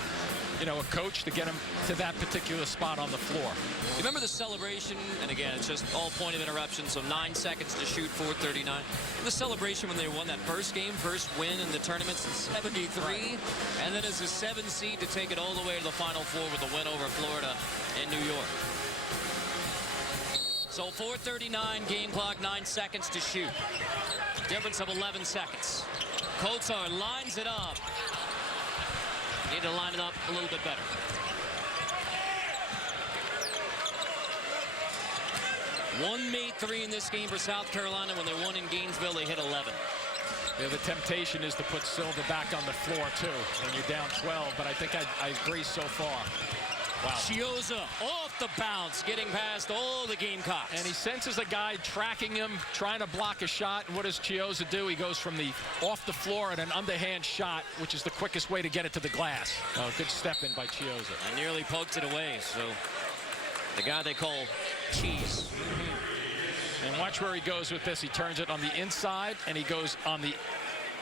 coach, to get him to that particular spot on the floor. You remember the celebration? And again, it's just all point of interruption, so 9 seconds to shoot, 4:39. The celebration when they won that first win in the tournament since '73, Right. and then as a 7 seed to take it all the way to the Final Four with a win over Florida and New York. So 4:39 game clock, 9 seconds to shoot. Difference of 11 seconds. Kotsar lines it up. Need to line it up a little bit better. One made 3 in this game for South Carolina. When they won in Gainesville, they hit 11. Yeah, the temptation is to put Silva back on the floor, too, when you're down 12. But I think I agree so far. Wow. Chiozza off the bounce, getting past all the Gamecocks. And he senses a guy tracking him, trying to block a shot. And what does Chiozza do? He goes from the off the floor at an underhand shot, which is the quickest way to get it to the glass. Oh, good step in by Chiozza. I nearly poked it away. So the guy they call Cheese. And watch where he goes with this. He turns it on the inside, and he goes on the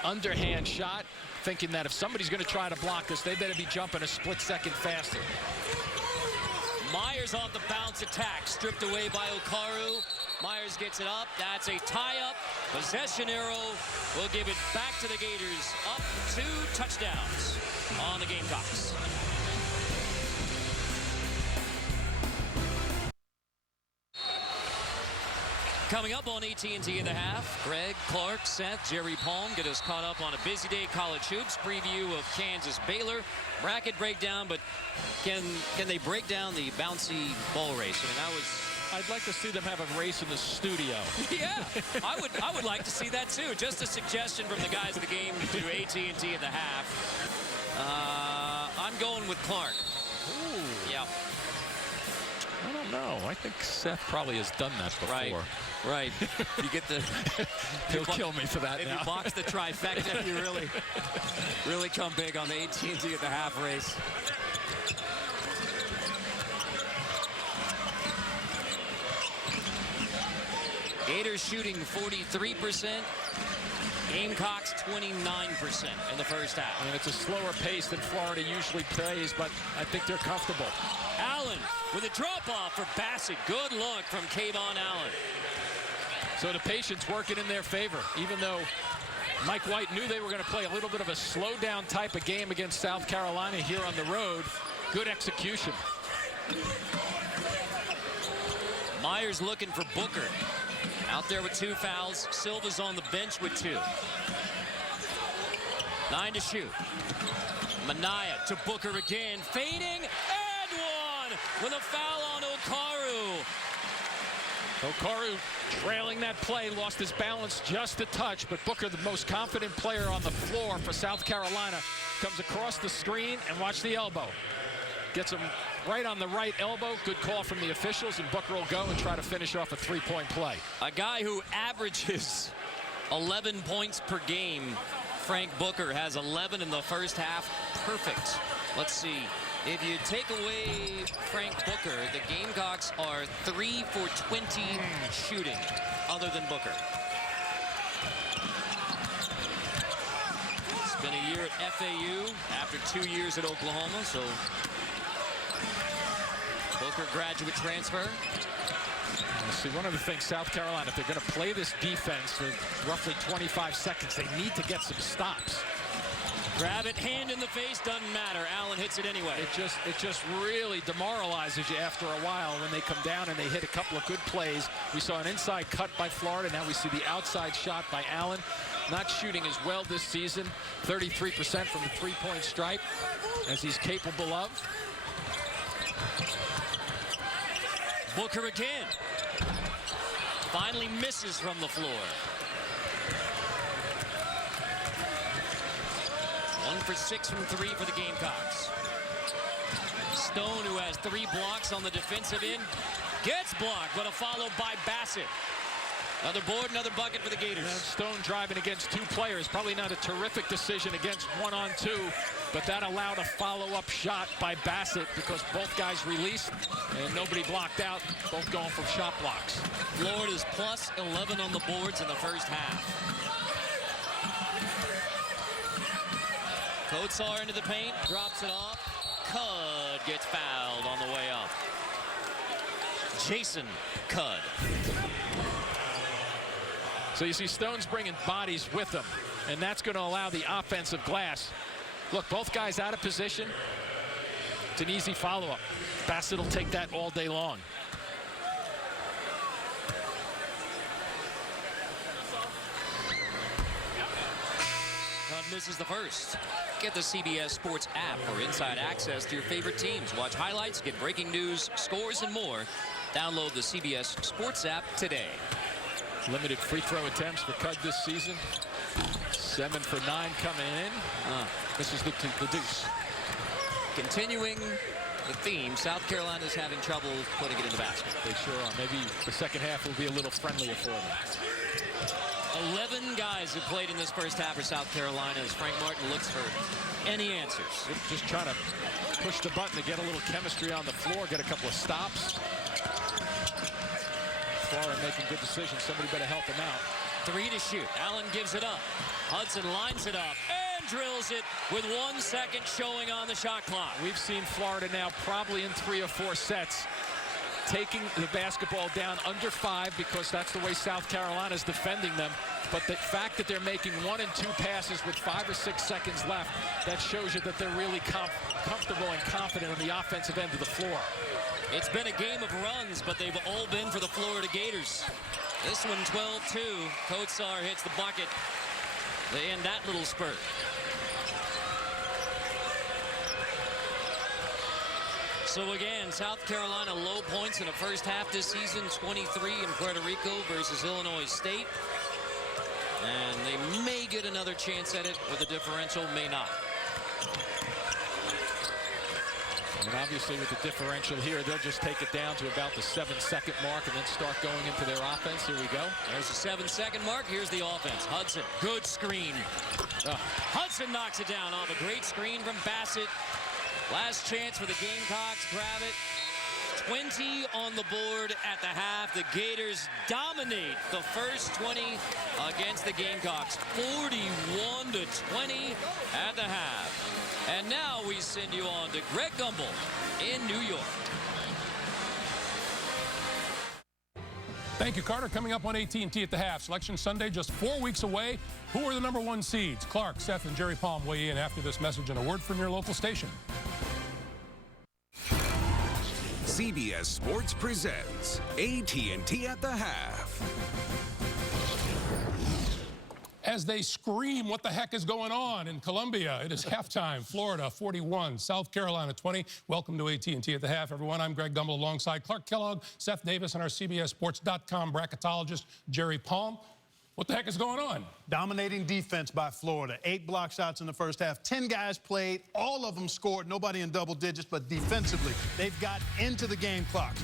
underhand shot, thinking that if somebody's going to try to block this, they better be jumping a split second faster. Myers off the bounce attack, stripped away by Okaru. Myers gets it up. That's a tie-up. Possession arrow will give it back to the Gators. Up 2 touchdowns on the Gamecocks. Coming up on AT&T in the half, Greg, Clark, Seth, Jerry Palm get us caught up on a busy day college hoops. Preview of Kansas Baylor. Bracket breakdown, but can they break down the bouncy ball race? I mean, that was... I'd like to see them have a race in the studio. Yeah, I would like to see that too. Just a suggestion from the guys of the game to AT&T in the half. I'm going with Clark. Ooh. Yeah. I don't know. I think Seth probably has done that before. Right. You get the... He'll kill me for that if now. you box the trifecta, you really come big on the AT&T at the half race. Gators shooting 43%. Gamecocks 29% in the first half. And it's a slower pace than Florida usually plays, but I think they're comfortable. Allen with a drop-off for Bassett. Good look from Kayvon Allen. So the patience working in their favor, even though Mike White knew they were going to play a little bit of a slow-down type of game against South Carolina here on the road. Good execution. Myers looking for Booker. Out there with 2 fouls. Silva's on the bench with 2. 9 to shoot. Minaya to Booker again. Fading and 1 with a foul on Okaru. Okaru trailing that play, lost his balance just a touch, but Booker, the most confident player on the floor for South Carolina, comes across the screen and watch the elbow. Gets him right on the right elbow. Good call from the officials, and Booker will go and try to finish off a 3-point play. A guy who averages 11 points per game, Frank Booker, has 11 in the first half. Perfect. Let's see. If you take away Frank Booker, the Gamecocks are 3 for 20 shooting, other than Booker. It's been a year at FAU after 2 years at Oklahoma, so Booker graduate transfer. See, one of the things South Carolina, if they're going to play this defense for roughly 25 seconds, they need to get some stops. Grab it, hand in the face, doesn't matter. Allen hits it anyway. It just really demoralizes you after a while when they come down and they hit a couple of good plays. We saw an inside cut by Florida. Now we see the outside shot by Allen. Not shooting as well this season. 33% from the three-point stripe, as he's capable of. Booker again. Finally misses from the floor. 1 for 6 from 3 for the Gamecocks. Stone, who has 3 blocks on the defensive end, gets blocked, but a follow by Bassett. Another board, another bucket for the Gators. And Stone driving against 2 players. Probably not a terrific decision against 1-on-2, but that allowed a follow-up shot by Bassett because both guys released and nobody blocked out, both going from shot blocks. Florida's plus 11 on the boards in the first half. Kotsar into the paint, drops it off. Cud gets fouled on the way up. Jason Cud. So you see Stone's bringing bodies with him, and that's going to allow the offensive glass. Look, both guys out of position. It's an easy follow-up. Bassett will take that all day long. Cud misses the first. Get the CBS Sports app for inside access to your favorite teams. Watch highlights, get breaking news, scores, and more. Download the CBS Sports app today. Limited free throw attempts for Cud this season. 7 for 9 coming in. This is the deuce. Continuing the theme, South Carolina's having trouble putting it in the basket. They sure are. Maybe the second half will be a little friendlier for them. 11 guys have played in this first half for South Carolina as Frank Martin looks for any answers. Just trying to push the button to get a little chemistry on the floor, get a couple of stops. Florida making good decisions. Somebody better help him out. 3 to shoot. Allen gives it up. Hudson lines it up and drills it with 1 second showing on the shot clock. We've seen Florida now probably in 3 or 4 sets taking the basketball down under 5 because that's the way South Carolina's defending them. But the fact that they're making 1 and 2 passes with 5 or 6 seconds left, that shows you that they're really comfortable and confident on the offensive end of the floor. It's been a game of runs, but they've all been for the Florida Gators. This one 12-2. Kotsar hits the bucket. They end that little spurt. So again, South Carolina low points in the first half this season, 23 in Puerto Rico versus Illinois State. And they may get another chance at it with a differential, may not. And obviously with the differential here, they'll just take it down to about the 7-second mark and then start going into their offense. Here we go. There's the 7-second mark. Here's the offense. Hudson, good screen. Hudson knocks it down off a great screen from Bassett. Last chance for the Gamecocks. Grab it. 20 on the board at the half. The Gators dominate the first 20 against the Gamecocks. 41-20 at the half. And now we send you on to Greg Gumbel in New York. Thank you, Carter. Coming up on AT&T at the half. Selection Sunday just 4 weeks away. Who are the #1 seeds? Clark, Seth, and Jerry Palm weigh in after this message and a word from your local station. CBS Sports presents AT&T at the half. As they scream, what the heck is going on in Columbia? It is halftime. Florida 41, South Carolina 20. Welcome to AT&T at the half, everyone. I'm Greg Gumbel alongside Clark Kellogg, Seth Davis, and our CBSSports.com bracketologist, Jerry Palm. What the heck is going on? Dominating defense by Florida. 8 block shots in the first half. 10 guys played. All of them scored. Nobody in double digits, but defensively, they've got into the Gamecocks,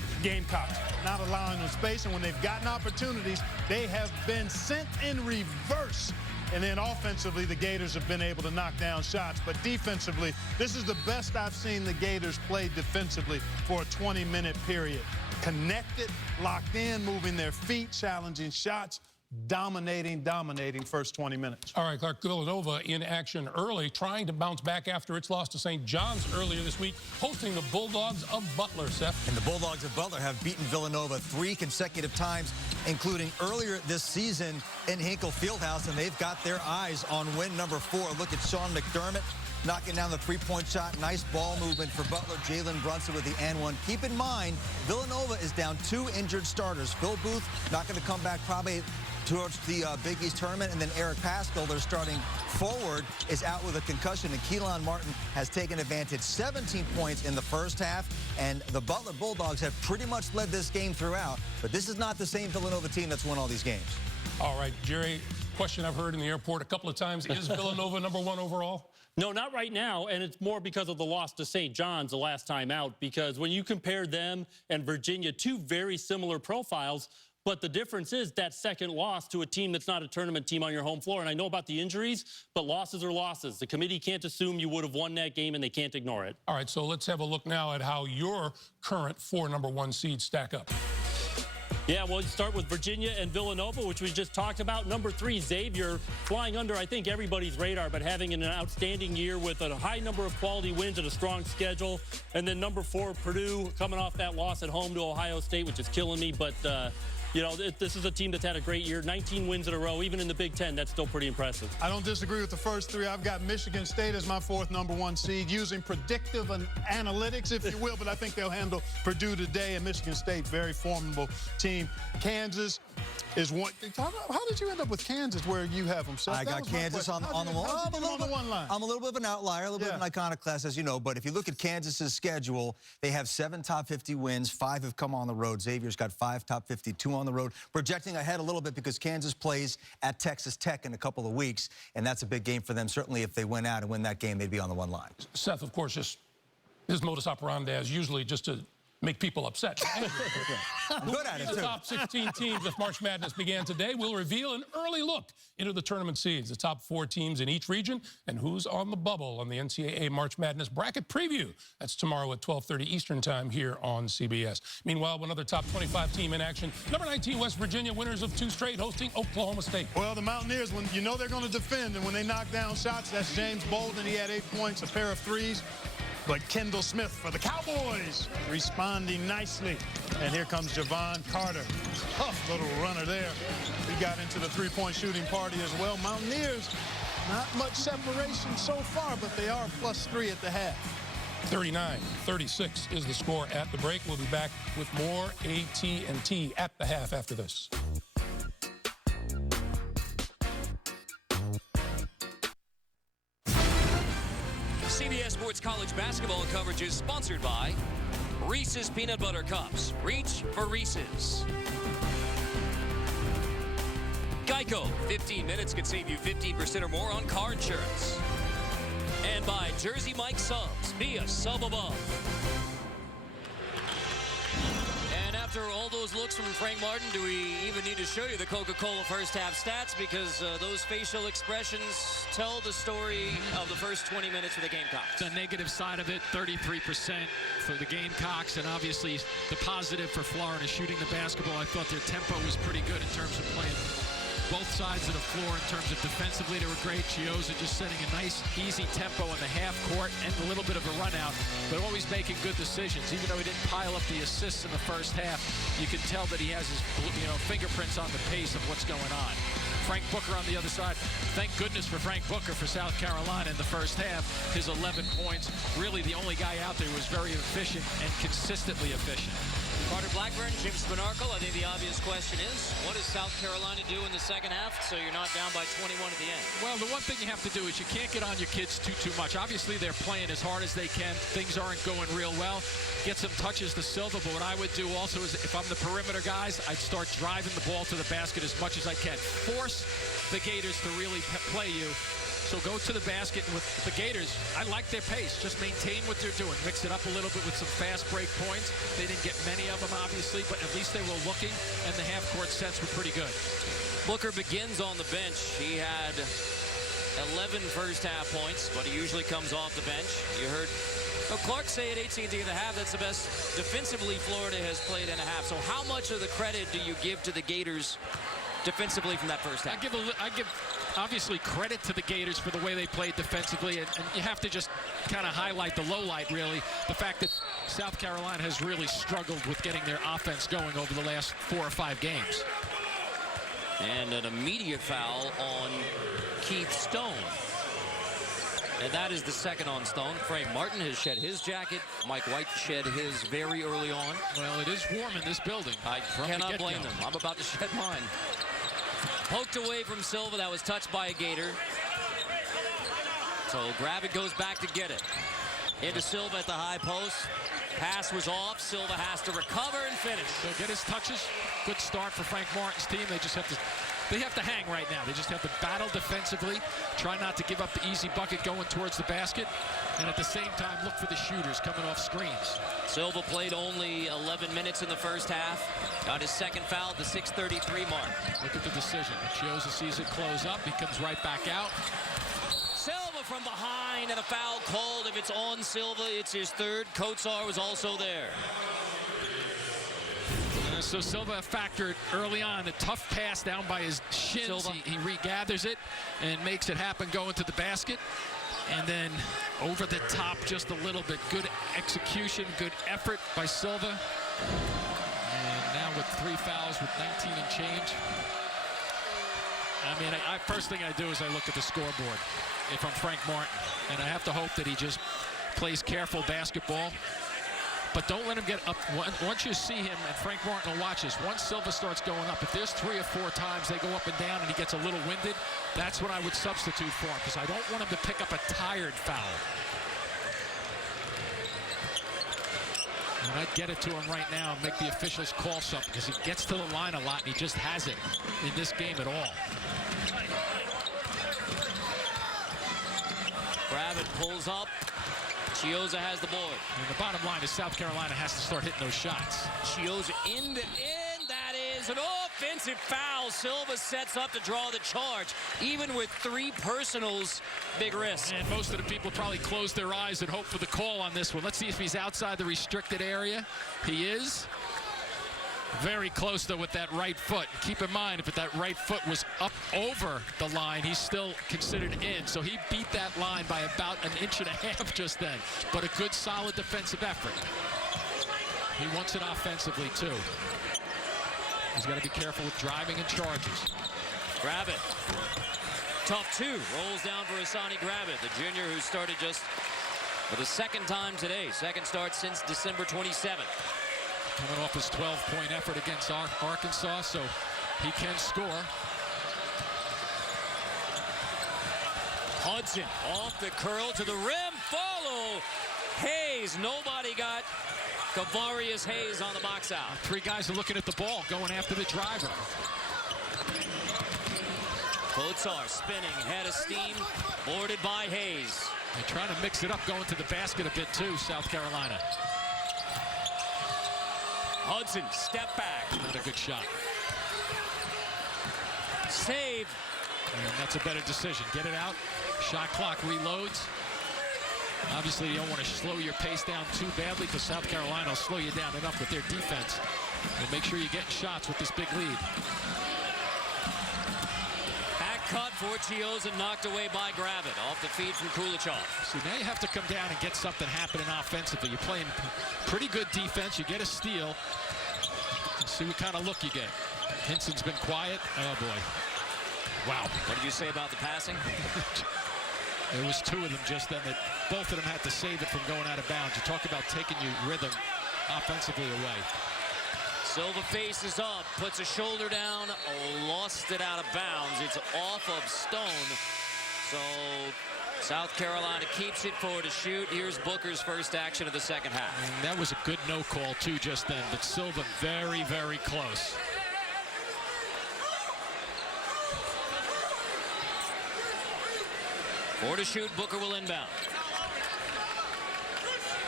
not allowing them space. And when they've gotten opportunities, they have been sent in reverse. And then offensively, the Gators have been able to knock down shots. But defensively, this is the best I've seen the Gators play defensively for a 20-minute period. Connected, locked in, moving their feet, challenging shots. dominating first 20 minutes. All right, Clark, Villanova in action early, trying to bounce back after its loss to St. John's earlier this week, hosting the Bulldogs of Butler, Seth. And the Bulldogs of Butler have beaten Villanova 3 consecutive times, including earlier this season in Hinkle Fieldhouse, and they've got their eyes on win number 4. Look at Sean McDermott knocking down the three-point shot. Nice ball movement for Butler. Jalen Brunson with the and one. Keep in mind, Villanova is down 2 injured starters. Phil Booth not going to come back probably towards the Big East tournament, and then Eric Paschal, their starting forward, is out with a concussion, and Keelan Martin has taken advantage. 17 points in the first half, and the Butler Bulldogs have pretty much led this game throughout, but this is not the same Villanova team that's won all these games. All right, Jerry, question I've heard in the airport a couple of times, is Villanova #1 overall? No, not right now, and it's more because of the loss to St. John's the last time out, because when you compare them and Virginia, 2 very similar profiles, but the difference is that second loss to a team that's not a tournament team on your home floor. And I know about the injuries, but losses are losses. The committee can't assume you would have won that game, and they can't ignore it. All right, so let's have a look now at how your current 4 #1 seeds stack up. Yeah, well, you start with Virginia and Villanova, which we just talked about. Number 3, Xavier, flying under, I think, everybody's radar, but having an outstanding year with a high number of quality wins and a strong schedule. And then number 4, Purdue, coming off that loss at home to Ohio State, which is killing me. But, you know, this is a team that's had a great year. 19 wins in a row. Even in the Big Ten, that's still pretty impressive. I don't disagree with the first 3. I've got Michigan State as my 4th #1 seed, using predictive and analytics, if you will, but I think they'll handle Purdue today, and Michigan State, very formidable team. Kansas is one. How did you end up with Kansas where you have them, Seth? I got Kansas on the one. line. I'm a little bit of an outlier, a little bit of an iconoclast, as you know. But if you look at Kansas's schedule, they have 7 top 50 wins. 5 have come on the road. Xavier's got 5 top 50, 2 on the road. Projecting ahead a little bit because Kansas plays at Texas Tech in a couple of weeks, and that's a big game for them. Certainly, if they win out and win that game, they'd be on the 1 line. Seth, of course, just his modus operandi is usually just to make people upset. I'm good at it, The too. top 16 teams, if March Madness began today, will reveal an early look into the tournament seeds, the top 4 teams in each region, and who's on the bubble on the NCAA March Madness bracket preview. That's tomorrow at 12:30 Eastern time here on CBS. Meanwhile, one other top 25 team in action, number 19 West Virginia, winners of 2 straight, hosting Oklahoma State. Well, the Mountaineers, when you know they're going to defend, and when they knock down shots, that's James Bolden. He had 8 points, a pair of threes. But Kendall Smith for the Cowboys responding nicely. And here comes Javon Carter. Tough little runner there. He got into the 3-point shooting party as well. Mountaineers, not much separation so far, but they are +3 at the half. 39-36 is the score at the break. We'll be back with more AT&T at the half after this. CBS Sports College basketball coverage is sponsored by Reese's Peanut Butter Cups. Reach for Reese's. Geico, 15 minutes could save you 15% or more on car insurance. And by Jersey Mike Subs, be a sub above. And after all those looks from Frank Martin, do we even need to show you the Coca-Cola first half stats? Because those facial expressions tell the story of the first 20 minutes for the Gamecocks. The negative side of it, 33% for the Gamecocks, and obviously the positive for Florida shooting the basketball. I thought their tempo was pretty good in terms of playing both sides of the floor. In terms of defensively, they were great. Chioza just setting a nice, easy tempo in the half court and a little bit of a run out, but always making good decisions. Even though he didn't pile up the assists in the first half, you can tell that he has his fingerprints on the pace of what's going on. Frank Booker on the other side. Thank goodness for Frank Booker for South Carolina in the first half. His 11 points, really the only guy out there who was very efficient and consistently efficient. Carter Blackburn, Jim Spanarkel. I think the obvious question is, what does South Carolina do in the second half so you're not down by 21 at the end? Well, the one thing you have to do is you can't get on your kids too much. Obviously, they're playing as hard as they can. Things aren't going real well. Get some touches to Silva, but what I would do also is if I'm the perimeter guys, I'd start driving the ball to the basket as much as I can. Force the Gators to really play you. So go to the basket. And with the Gators, I like their pace. Just maintain what they're doing. Mix it up a little bit with some fast break points. They didn't get many of them, obviously, but at least they were looking, and the half-court sets were pretty good. Booker begins on the bench. He had 11 first-half points, but he usually comes off the bench. You heard Clark say at AT&T at the half, that's the best defensively Florida has played in a half. So how much of the credit do you give to the Gators defensively from that first half. I give obviously credit to the Gators for the way they played defensively, and you have to just kind of highlight the low light, really, the fact that South Carolina has really struggled with getting their offense going over the last 4 or 5 games. And an immediate foul on Keith Stone. And that is the second on Stone. Frank Martin has shed his jacket. Mike White shed his very early on. Well, it is warm in this building. I cannot blame them. I'm about to shed mine. Poked away from Silva. That was touched by a Gator. So Gravett goes back to get it. Into Silva at the high post. Pass was off. Silva has to recover and finish. So get his touches. Good start for Frank Martin's team. They just have to hang right now. They just have to battle defensively, try not to give up the easy bucket going towards the basket, and at the same time look for the shooters coming off screens. Silva played only 11 minutes in the first half. Got his second foul at the 6:33 mark. Look at the decision. Chioza sees it close up. He comes right back out. Silva from behind, and a foul called. If it's on Silva, it's his third. Kotsar was also there. So Silva factored early on a tough pass down by his shins. He regathers it and makes it happen going to the basket. And then over the top just a little bit. Good execution, good effort by Silva. And now with 3 fouls with 19 and change. I mean, first thing I do is I look at the scoreboard if I'm Frank Martin. And I have to hope that he just plays careful basketball. But don't let him get up. Once you see him, and Frank Martin will watch this, once Silva starts going up, if there's 3 or 4 times they go up and down and he gets a little winded, that's when I would substitute for him, because I don't want him to pick up a tired foul. And I'd get it to him right now and make the officials call something, because he gets to the line a lot and he just hasn't in this game at all. Gravett pulls up. Chioza has the board. And the bottom line is South Carolina has to start hitting those shots. Chioza in. That is an offensive foul. Silva sets up to draw the charge. Even with 3 personals, big risk. And most of the people probably close their eyes and hope for the call on this one. Let's see if he's outside the restricted area. He is. Very close, though, with that right foot. Keep in mind, if that right foot was up over the line, he's still considered in. So he beat that line by about 1.5 inches just then. But a good, solid defensive effort. He wants it offensively, too. He's got to be careful with driving and charges. Gravett. Tough 2. Rolls down for Asani Gravett, the junior who started just for the second time today. Second start since December 27th. Coming off his 12-point effort against Arkansas, so he can score. Hudson off the curl to the rim. Follow Hayes. Nobody got Kavarius Hayes on the box out. 3 guys are looking at the ball, going after the driver. Kotsar spinning, head of steam, boarded by Hayes. They're trying to mix it up, going to the basket a bit too, South Carolina. Hudson, step back. Not a good shot. Save. And that's a better decision. Get it out. Shot clock reloads. Obviously, you don't want to slow your pace down too badly, because South Carolina will slow you down enough with their defense. And make sure you're getting shots with this big lead. Back cut for Chioza, knocked away by Gravett. Off the feed from Kulichov. So now you have to come down and get something happening offensively. You're playing pretty good defense. You get a steal. Let's see what kind of look you get. Hinson's been quiet. Oh, boy. Wow. What did you say about the passing? There was 2 of them just then that both of them had to save it from going out of bounds. You talk about taking your rhythm offensively away. Silva faces up, puts a shoulder down, lost it out of bounds. It's off of Stone. So South Carolina keeps it for to shoot. Here's Booker's first action of the second half. And that was a good no call too just then, but Silva very, very close. For to shoot, Booker will inbound.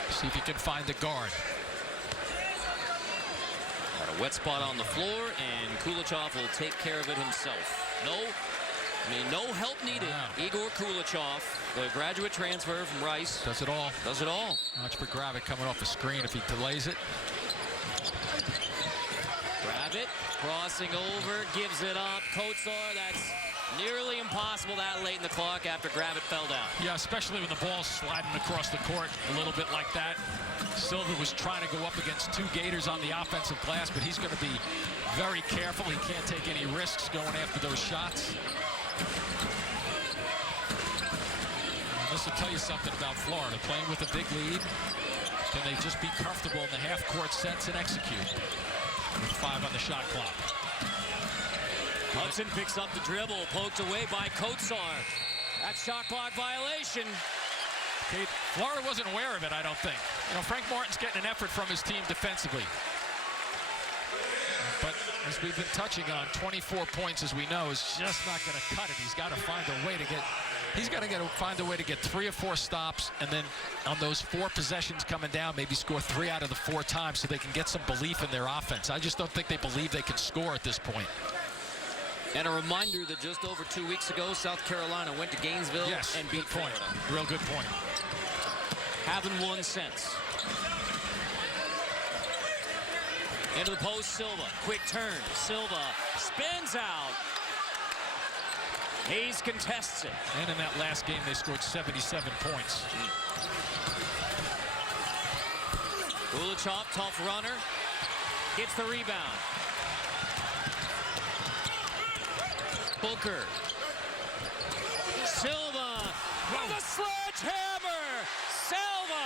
See if he can find the guard. Got a wet spot on the floor, and Kulichov will take care of it himself. No help needed. Wow. Igor Kulichov, the graduate transfer from Rice. Does it all. Does it all. Watch for Gravett coming off the screen if he delays it. Gravitt crossing over, gives it up. Kotsar, that's nearly impossible that late in the clock after Gravitt fell down. Yeah, especially when the ball's sliding across the court a little bit like that. Silva was trying to go up against two Gators on the offensive glass, but he's going to be very careful. He can't take any risks going after those shots. And this will tell you something about Florida. Playing with a big lead, can they just be comfortable in the half-court sets and execute? With 5 on the shot clock. Hudson picks up the dribble, poked away by Kotsar. That's shot clock violation. Okay, Florida wasn't aware of it, I don't think. You know, Frank Martin's getting an effort from his team defensively. But as we've been touching on, 24 points, as we know, is just not going to cut it. He's got to find a way to get. He's got to find a way to get 3 or 4 stops, and then on those 4 possessions coming down, maybe score 3 out of the 4 times so they can get some belief in their offense. I just don't think they believe they can score at this point. And a reminder that just over 2 weeks ago, South Carolina went to Gainesville and beat Florida. Real good point. Haven't won since. Into the post, Silva. Quick turn. Silva spins out. Hayes contests it. And in that last game, they scored 77 points. Kulichov, tough runner. Gets the rebound. Booker. Silva with a sledgehammer. Silva.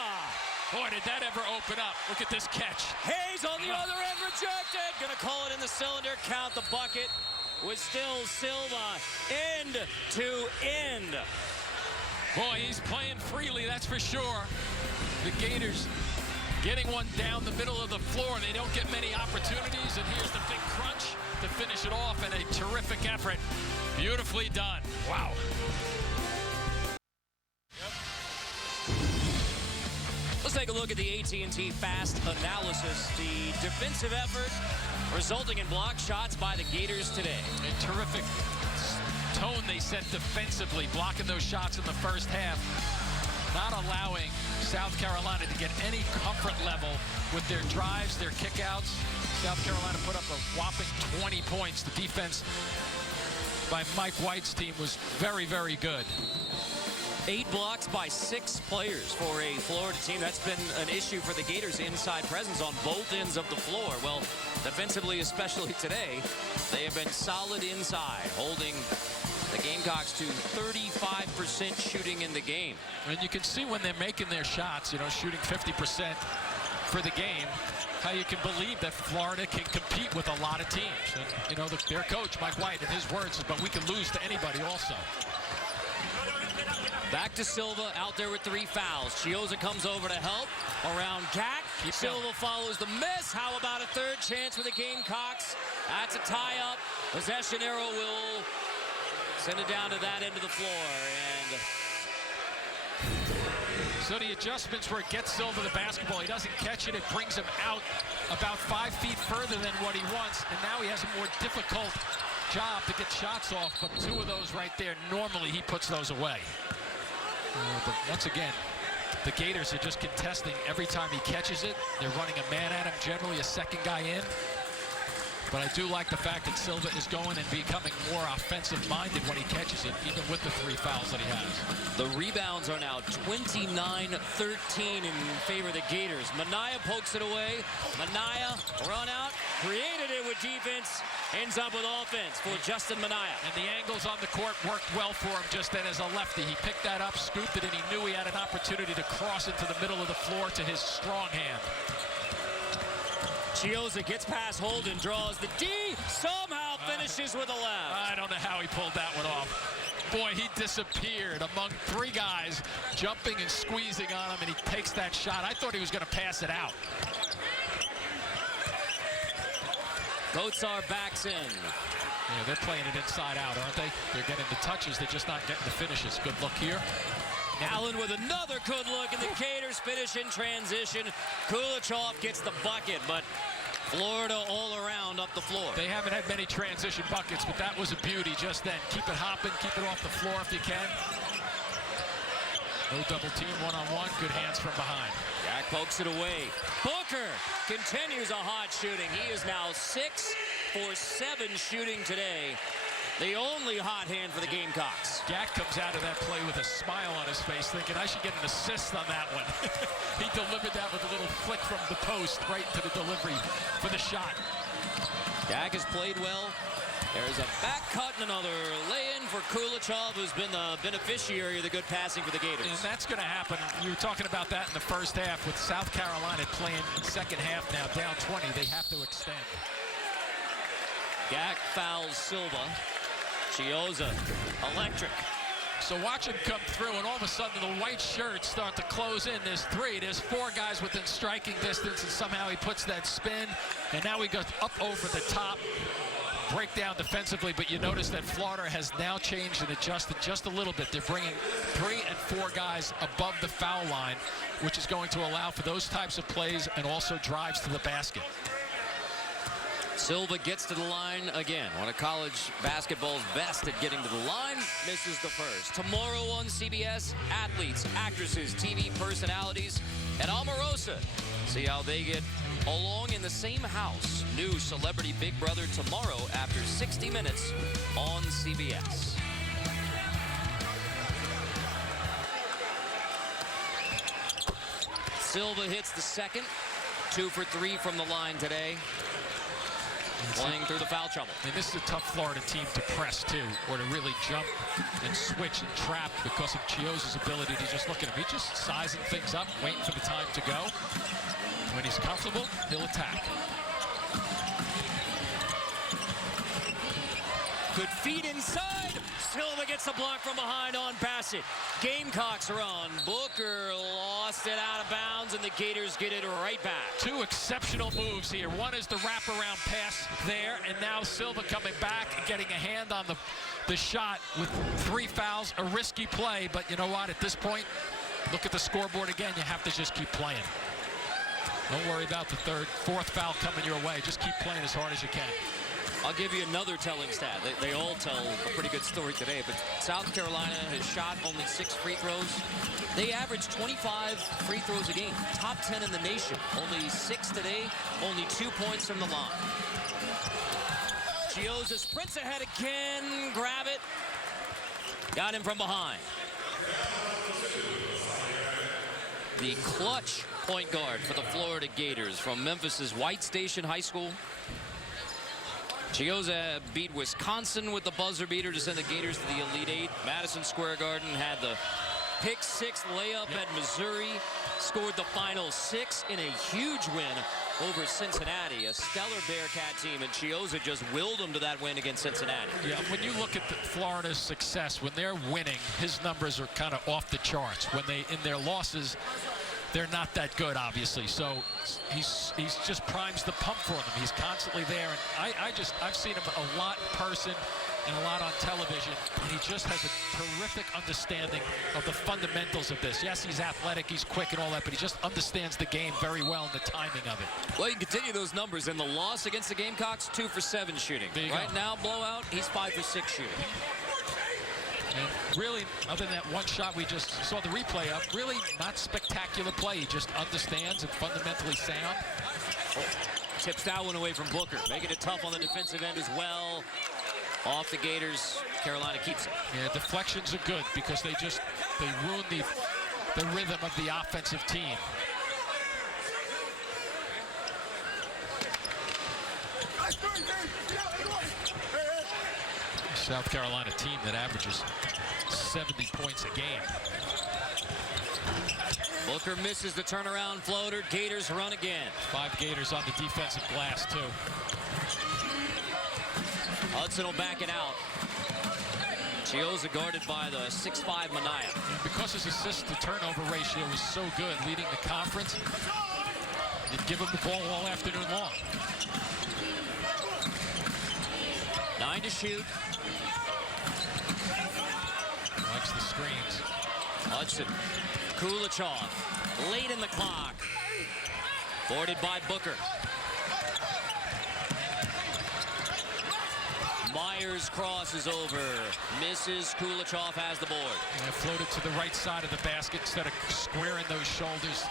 Boy, did that ever open up. Look at this catch. Hayes on the other end rejected. Gonna call it in the cylinder. Count the bucket. Was still Silva. End to end. Boy, he's playing freely, that's for sure. The Gators getting one down the middle of the floor. They don't get many opportunities, and here's the big crunch to finish it off, and a terrific effort. Beautifully done. Wow. Let's take a look at the AT&T Fast Analysis. The defensive effort resulting in blocked shots by the Gators today. A terrific tone they set defensively, blocking those shots in the first half. Not allowing South Carolina to get any comfort level with their drives, their kickouts. South Carolina put up a whopping 20 points. The defense by Mike White's team was very, very good. 8 blocks by 6 players for a Florida team. That's been an issue for the Gators' inside presence on both ends of the floor. Well, defensively, especially today, they have been solid inside, holding the Gamecocks to 35% shooting in the game. And you can see when they're making their shots, you know, shooting 50% for the game, how you can believe that Florida can compete with a lot of teams. And, you know, their coach, Mike White, in his words, is, but we can lose to anybody also. Back to Silva, out there with 3 fouls. Chiozza comes over to help around Gak. Silva follows the miss. How about a 3rd chance for the Gamecocks? That's a tie-up. Possession arrow will send it down to that end of the floor. And so the adjustments where it gets Silva the basketball, he doesn't catch it, it brings him out about 5 feet further than what he wants, and now he has a more difficult job to get shots off, but 2 of those right there, normally he puts those away. But once again, the Gators are just contesting every time he catches it. They're running a man at him, generally a second guy in. But I do like the fact that Silva is going and becoming more offensive-minded when he catches it, even with the 3 fouls that he has. The rebounds are now 29-13 in favor of the Gators. Minaya pokes it away. Minaya, run out, created it with defense, ends up with offense for Justin Minaya. And the angles on the court worked well for him just then as a lefty. He picked that up, scooped it, and he knew he had an opportunity to cross into the middle of the floor to his strong hand. Chiozza gets past Holden, draws the D, somehow finishes with a left. I don't know how he pulled that one off. Boy, he disappeared among 3 guys jumping and squeezing on him, and he takes that shot. I thought he was going to pass it out. Kotsar backs in. Yeah, they're playing it inside out, aren't they? They're getting the touches, they're just not getting the finishes. Good look here. Allen with another good look, and the Gators finish in transition. Kulichov gets the bucket, but Florida all around up the floor. They haven't had many transition buckets, but that was a beauty just then. Keep it hopping, keep it off the floor if you can. No double team, one-on-one, good hands from behind. Jack pokes it away. Booker continues a hot shooting. He is now 6 for 7 shooting today. The only hot hand for the Gamecocks. Gack comes out of that play with a smile on his face, thinking, I should get an assist on that one. He delivered that with a little flick from the post right to the delivery for the shot. Gack has played well. There's a back cut and another lay-in for Kulichov, who's been the beneficiary of the good passing for the Gators. And that's going to happen. You were talking about that in the first half with South Carolina playing second half now, down 20. They have to extend. Gack fouls Silva. Chiozza, electric. So watch him come through, and all of a sudden the white shirts start to close in. There's 3. There's 4 guys within striking distance, and somehow he puts that spin, and now he goes up over the top. Breakdown defensively, but you notice that Florida has now changed and adjusted just a little bit. They're bringing 3 and 4 guys above the foul line, which is going to allow for those types of plays and also drives to the basket. Silva gets to the line again. One of college basketball's best at getting to the line, misses the first. Tomorrow on CBS, athletes, actresses, TV personalities, and Omarosa. See how they get along in the same house. New Celebrity Big Brother tomorrow after 60 minutes on CBS. Silva hits the second. 2 for 3 from the line today. Playing through the foul trouble. And this is a tough Florida team to press, too, or to really jump and switch and trap because of Chiozza's ability to just look at him. He's just sizing things up, waiting for the time to go. When he's comfortable, he'll attack. Good feed inside. Silva gets the block from behind on Bassett. Gamecocks run. Booker lost it out of bounds, and the Gators get it right back. 2 exceptional moves here. One is the wraparound pass there, and now Silva coming back and getting a hand on the shot with 3 fouls. A risky play, but you know what? At this point, look at the scoreboard again. You have to just keep playing. Don't worry about the 3rd, 4th foul coming your way. Just keep playing as hard as you can. I'll give you another telling stat. They all tell a pretty good story today, but South Carolina has shot only 6 free throws. They average 25 free throws a game. Top 10 in the nation. Only 6 today, only 2 points from the line. Chiozza sprints ahead again, grab it. Got him from behind. The clutch point guard for the Florida Gators from Memphis's White Station High School. Chiozza beat Wisconsin with the buzzer beater to send the Gators to the Elite 8. Madison Square Garden had the pick 6 layup at Missouri. Scored the final 6 in a huge win over Cincinnati, a stellar Bearcat team, and Chiozza just willed them to that win against Cincinnati. Yeah, when you look at Florida's success, when they're winning, his numbers are kind of off the charts. When they in their losses, they're not that good, obviously. So he's just primes the pump for them. He's constantly there, and I've seen him a lot in person and a lot on television, and he just has a terrific understanding of the fundamentals of this. Yes, he's athletic, he's quick and all that, but he just understands the game very well and the timing of it. Well, you can continue those numbers. In the loss against the Gamecocks, 2 for 7 shooting. Right now, blowout, he's 5 for 6 shooting. And really, other than that one shot we just saw the replay of, really not spectacular play. He just understands and fundamentally sound. Tips that one away from Booker, making it tough on the defensive end as well. Off the Gators, Carolina keeps it. Yeah, deflections are good because they ruin the rhythm of the offensive team. South Carolina team that averages 70 points a game. Booker misses the turnaround floater. Gators run again. 5 Gators on the defensive glass, too. Hudson will back it out. Chiozza guarded by the 6'5" Minaya. And because his assist-to-turnover ratio is so good, leading the conference, you'd give him the ball all afternoon long. 9 to shoot. Likes the screens. Hudson. Kulichov. Late in the clock. Boarded by Booker. Myers crosses over. Misses. Kulichov has the board. And floated to the right side of the basket instead of squaring those shoulders.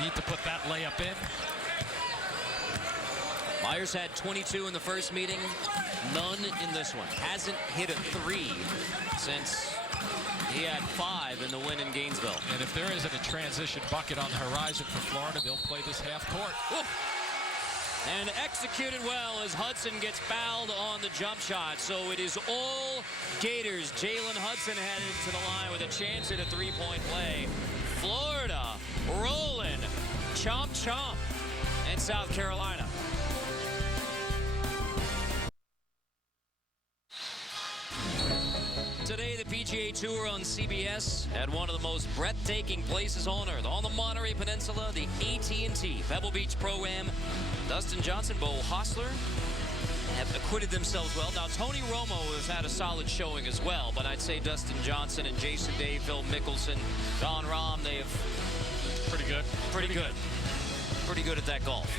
Need to put that layup in. Myers had 22 in the first meeting, none in this one. Hasn't hit a 3 since he had 5 in the win in Gainesville. And if there isn't a transition bucket on the horizon for Florida, they'll play this half court. Ooh. And executed well as Hudson gets fouled on the jump shot. So it is all Gators. Jalen Hudson headed to the line with a chance at a 3-point play. Florida rolling, chomp chomp, and South Carolina. Today, the PGA Tour on CBS at one of the most breathtaking places on earth, on the Monterey Peninsula, the AT&T Pebble Beach Pro-Am. Dustin Johnson, Bo Hostler have acquitted themselves well. Now, Tony Romo has had a solid showing as well, but I'd say Dustin Johnson and Jason Day, Phil Mickelson, Don Rahm, they have Pretty good. Pretty good at that golf.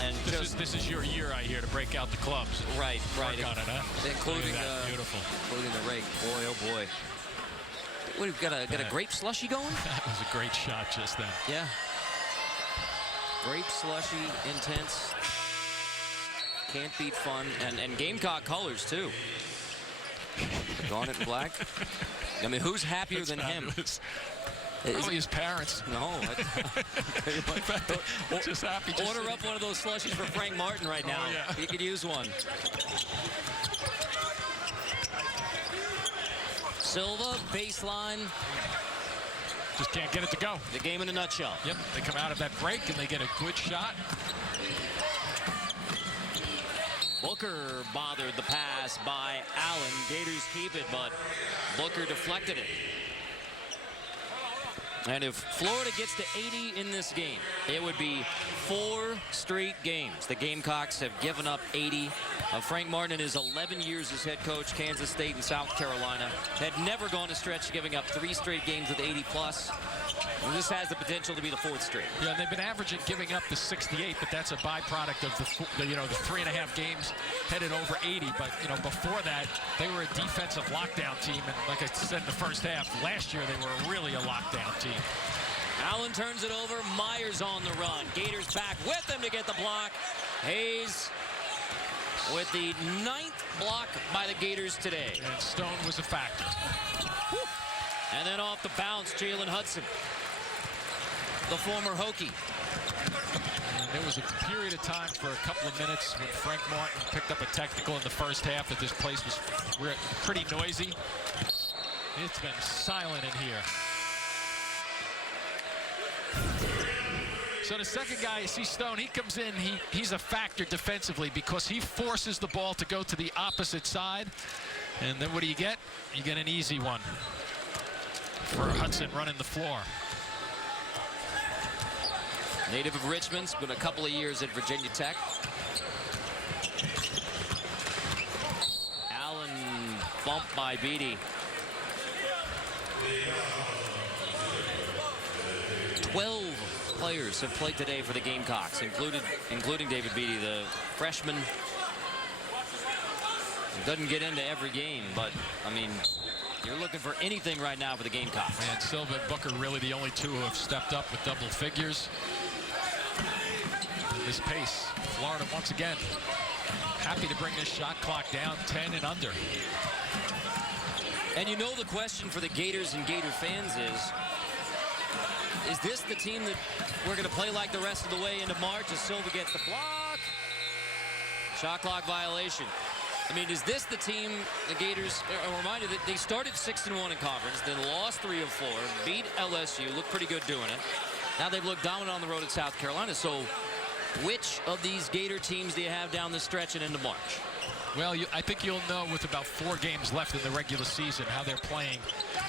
And this is your year, I hear, to break out the clubs. Right. Work on it, huh? Including beautiful. Including the rake. Boy, oh boy. What, we've got a grape slushy going? That was a great shot just then. Yeah. Grape slushy, intense. Can't beat fun. And Gamecock colors, too. Garnet black. I mean, who's happier than him? Probably his parents. No. Just happy. Order up one of those slushies for Frank Martin right now. Oh, yeah. He could use one. Silva, baseline. Just can't get it to go. The game in a nutshell. Yep, they come out of that break and they get a good shot. Booker bothered the pass by Allen. Gators keep it, but Booker deflected it. And if Florida gets to 80 in this game, it would be 4 straight games. The Gamecocks have given up 80. Frank Martin, in his 11 years as head coach, Kansas State and South Carolina, had never gone a stretch giving up 3 straight games with 80+. And this has the potential to be the 4th straight. Yeah, and they've been averaging giving up the 68, but that's a byproduct of the 3.5 games headed over 80. But, before that, they were a defensive lockdown team. And like I said in the first half, last year they were really a lockdown team. Allen turns it over. Myers on the run. Gators back with him to get the block. Hayes with the 9th block by the Gators today. And Stone was a factor. Whew. And then off the bounce, Jalen Hudson, the former Hokie. And there was a period of time for a couple of minutes when Frank Martin picked up a technical in the first half that this place was pretty noisy. It's been silent in here. So the second guy, you see Stone, he comes in, he's a factor defensively because he forces the ball to go to the opposite side. And then what do you get? You get an easy one for Hudson running the floor. Native of Richmond, spent a couple of years at Virginia Tech. Allen bumped by Beatty. 12 players have played today for the Gamecocks, including David Beatty, the freshman. Doesn't get into every game, but, I mean, you're looking for anything right now for the Gamecocks. And Silva and Booker really the only two who have stepped up with double figures. This pace, Florida once again happy to bring this shot clock down 10 and under. And the question for the Gators and Gator fans is this the team that we're going to play like the rest of the way into March as Silva gets the block? Shot clock violation. I mean, is this the team, the Gators, a reminder that they started 6-1 in conference, then lost 3 of 4, beat LSU, looked pretty good doing it. Now they've looked dominant on the road at South Carolina. So which of these Gator teams do you have down the stretch and into March? Well, I think you'll know with about 4 games left in the regular season how they're playing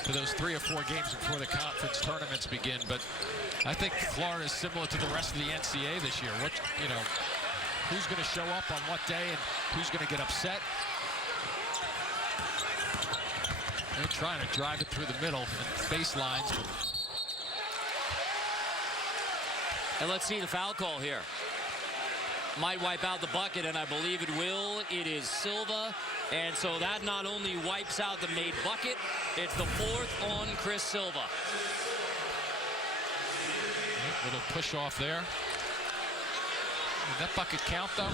for those 3 or 4 games before the conference tournaments begin. But I think Florida is similar to the rest of the NCAA this year. Who's going to show up on what day and who's going to get upset? They're trying to drive it through the middle and baselines. And let's see the foul call here. Might wipe out the bucket, and I believe it will. It is Silva. And so that not only wipes out the made bucket, it's the 4th on Chris Silva. Little push off there. Did that bucket count, though?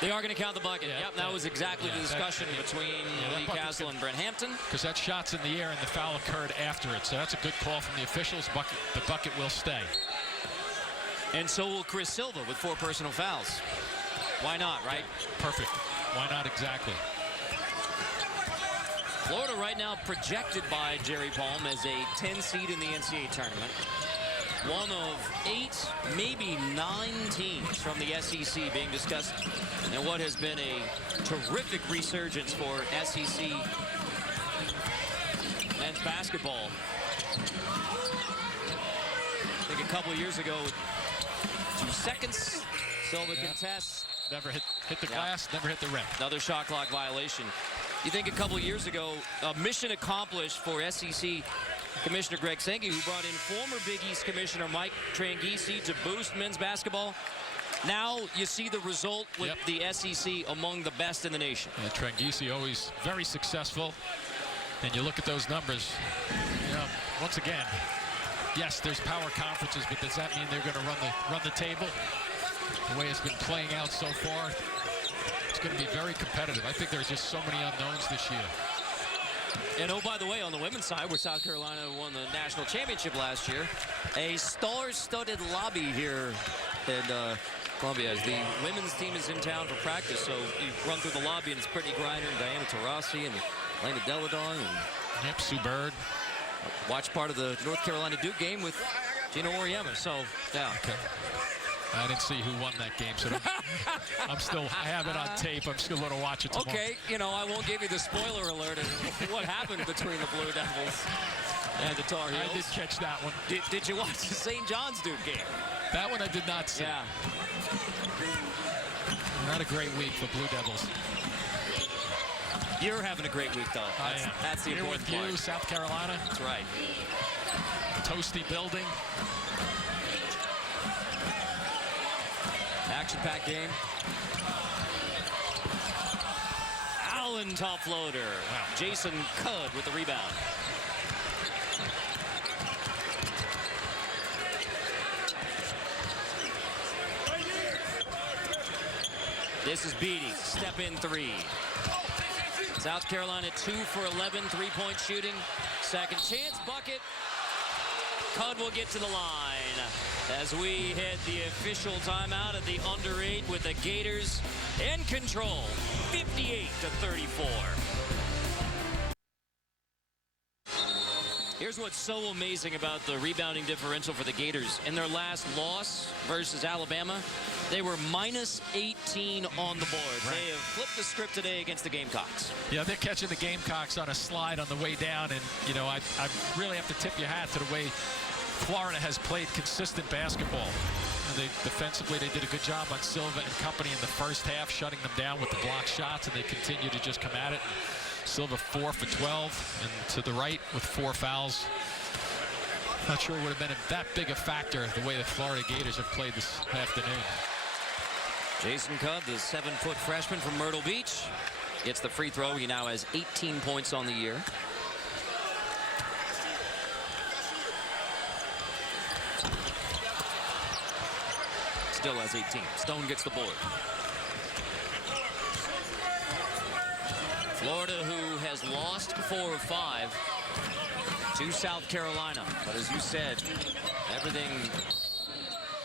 They are going to count the bucket. Yeah, yep, that was exactly the discussion between Lee bucket's Castle and Brent Hampton. Because that shot's in the air and the foul occurred after it. So that's a good call from the officials. The bucket will stay. And so will Chris Silva with 4 personal fouls. Why not, right? Perfect. Why not exactly? Florida right now projected by Jerry Palm as a 10 seed in the NCAA tournament. One of 8, maybe 9 teams from the SEC being discussed in what has been a terrific resurgence for SEC men's basketball. I think a couple years ago, 2 seconds, Silva contests. Never hit the glass, never hit the rim. Another shot clock violation. You think a couple years ago, mission accomplished for SEC Commissioner Greg Sankey, who brought in former Big East Commissioner Mike Tranghese to boost men's basketball. Now you see the result with the SEC among the best in the nation. Yeah, Tranghese always very successful. And you look at those numbers, you know, once again, yes, there's power conferences, but does that mean they're going to run the table? The way it's been playing out so far, it's going to be very competitive. I think there's just so many unknowns this year. And oh, by the way, on the women's side, where South Carolina won the national championship last year, a star-studded lobby here in Columbia. As the women's team is in town for practice, so you run through the lobby, and it's Brittany Griner and Diana Taurasi and Lena Deladon. Yep, Sue Bird. Watch part of the North Carolina Duke game with Gina Oriema. So, yeah. Okay. I didn't see who won that game, so I have it on tape. I'm still going to watch it tomorrow. Okay, you know, I won't give you the spoiler alert of what happened between the Blue Devils and the Tar Heels. I did catch that one. Did you watch the St. John's Duke game? That one I did not see. Yeah. Not a great week for Blue Devils. You're having a great week, though. That's the important part. Here with you, South Carolina. That's right. Toasty building. Action-packed game. Allen top floater. Wow. Jason Cudd with the rebound. This is Beatty. Step in 3. South Carolina 2 for 11 3-point shooting. Second chance bucket. Cudd will get to the line as we hit the official timeout at the under 8 with the Gators in control, 58-34. Here's what's so amazing about the rebounding differential for the Gators. In their last loss versus Alabama, they were minus 18 on the board. Right. They have flipped the script today against the Gamecocks. Yeah, they're catching the Gamecocks on a slide on the way down, and, you know, I really have to tip your hat to the way Florida has played consistent basketball. And defensively, they did a good job on Silva and company in the first half, shutting them down with the block shots, and they continue to just come at it. Silva 4 for 12, and to the right with 4 fouls. Not sure it would have been that big a factor the way the Florida Gators have played this afternoon. Jason Cudd, the 7-foot freshman from Myrtle Beach, gets the free throw. He now has 18 points on the year. Still has 18. Stone gets the board. Florida, who has lost 4 of 5 to South Carolina. But as you said, everything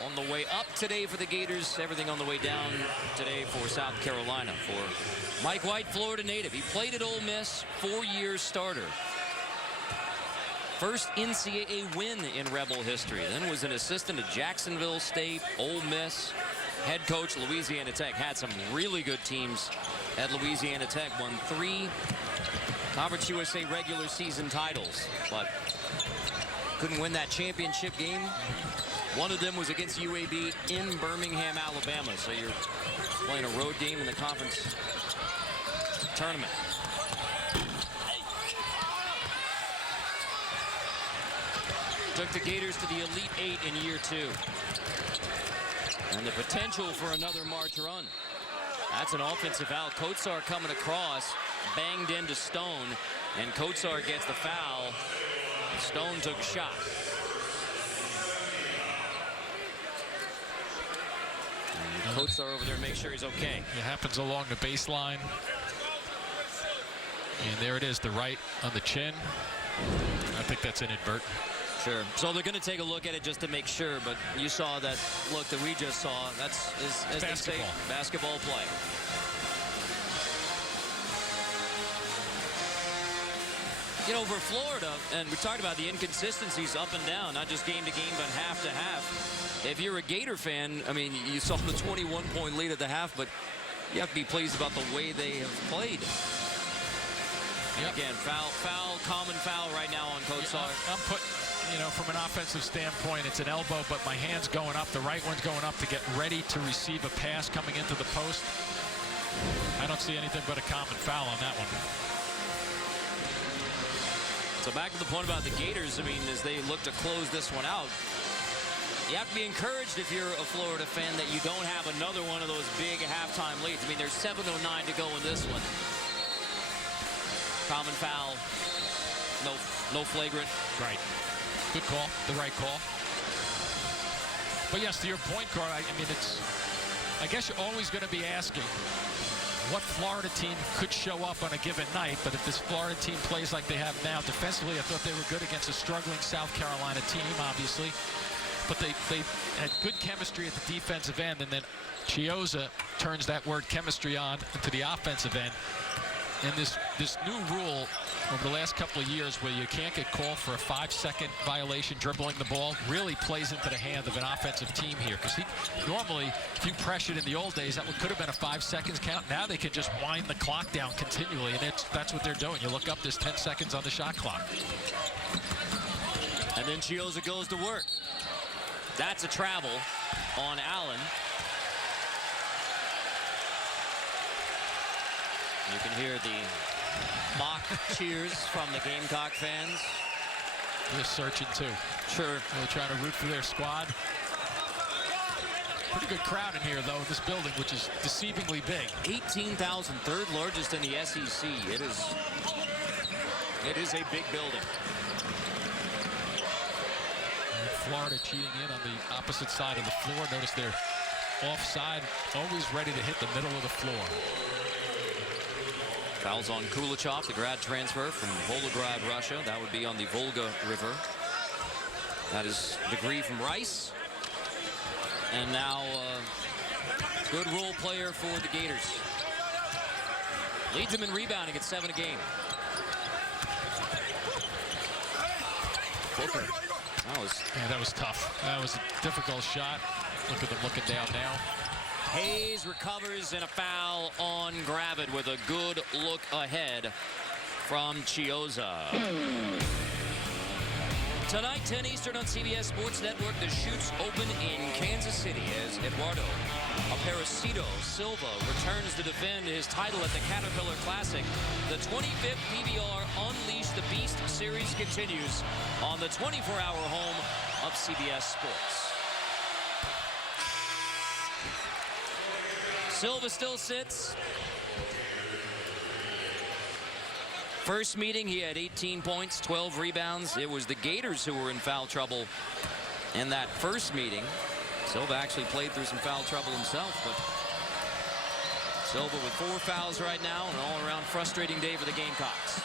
on the way up today for the Gators, everything on the way down today for South Carolina. For Mike White, Florida native. He played at Ole Miss, 4-year starter. First NCAA win in Rebel history. Then was an assistant at Jacksonville State, Ole Miss. Head coach, Louisiana Tech. Had some really good teams at Louisiana Tech. Won 3 Conference USA regular season titles, but couldn't win that championship game. One of them was against UAB in Birmingham, Alabama. So you're playing a road game in the conference tournament. Took the Gators to the Elite 8 in year 2. And the potential for another March run. That's an offensive foul. Kotsar coming across, banged into Stone, and Kotsar gets the foul. Stone took a shot. Coats are over there to make sure he's okay. It happens along the baseline. And there it is, the right on the chin. I think that's inadvertent. Sure. So they're going to take a look at it just to make sure, but you saw that look that we just saw. That's, as they say, basketball play. You know, for Florida, and we talked about the inconsistencies up and down, not just game to game, but half to half. If you're a Gator fan, I mean, you saw the 21-point lead at the half, but you have to be pleased about the way they have played. Yep. Again, foul, common foul right now on Coach Sawyer. I'm putting, you know, from an offensive standpoint, it's an elbow, but my hand's going up. The right one's going up to get ready to receive a pass coming into the post. I don't see anything but a common foul on that one. So back to the point about the Gators, I mean, as they look to close this one out, you have to be encouraged if you're a Florida fan that you don't have another one of those big halftime leads. I mean, there's 7:09 to go in this one. Common foul, no flagrant. Right. Good call, the right call. But yes, to your point, Carl, I mean, I guess you're always going to be asking what Florida team could show up on a given night, but if this Florida team plays like they have now defensively, I thought they were good against a struggling South Carolina team, obviously. But they had good chemistry at the defensive end, and then Chiozza turns that word chemistry on into the offensive end. And this new rule over the last couple of years where you can't get called for a 5-second violation dribbling the ball really plays into the hand of an offensive team here, because normally if you pressured in the old days that could have been a 5 seconds count. Now they can just wind the clock down continually, and that's what they're doing. You look up, there's 10 seconds on the shot clock. And then Chiozza goes to work. That's a travel on Allen. You can hear the mock cheers from the Gamecock fans. They're searching too. Sure. They're trying to root for their squad. Pretty good crowd in here, though, in this building, which is deceivingly big. 18,000, third largest in the SEC. It is a big building. And Florida cheating in on the opposite side of the floor. Notice they're offside, always ready to hit the middle of the floor. Fouls on Kulichov, the grad transfer from Volgograd, Russia. That would be on the Volga River. That is degree from Rice. And now good role player for the Gators. Leads them in rebounding at 7 a game. Booker. That was tough. That was a difficult shot. Look at them looking down now. Hayes recovers in a foul on Gravett with a good look ahead from Chiozza. Tonight, 10 Eastern on CBS Sports Network, the Chutes open in Kansas City as Eduardo Aparecido Silva returns to defend his title at the Caterpillar Classic. The 25th PBR Unleash the Beast series continues on the 24-hour home of CBS Sports. Silva still sits. First meeting, he had 18 points, 12 rebounds. It was the Gators who were in foul trouble in that first meeting. Silva actually played through some foul trouble himself, but Silva with 4 fouls right now, an all-around frustrating day for the Gamecocks.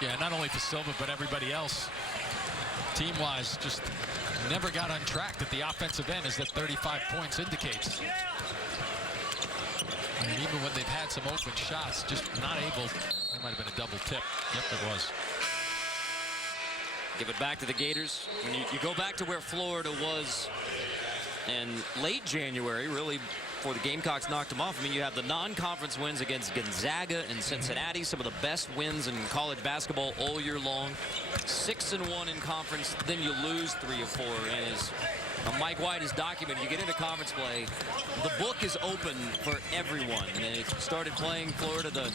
Yeah, not only for Silva, but everybody else. Team-wise, just never got on track at the offensive end, as that 35 points indicates. And even when they've had some open shots, just not able. That might have been a double tip. Yep, it was. Give it back to the Gators. When you go back to where Florida was in late January, really, before the Gamecocks knocked them off. I mean, you have the non-conference wins against Gonzaga and Cincinnati, some of the best wins in college basketball all year long. 6-1 in conference, then you lose 3 of 4. And as Mike White has documented, you get into conference play, the book is open for everyone. And they started playing Florida, the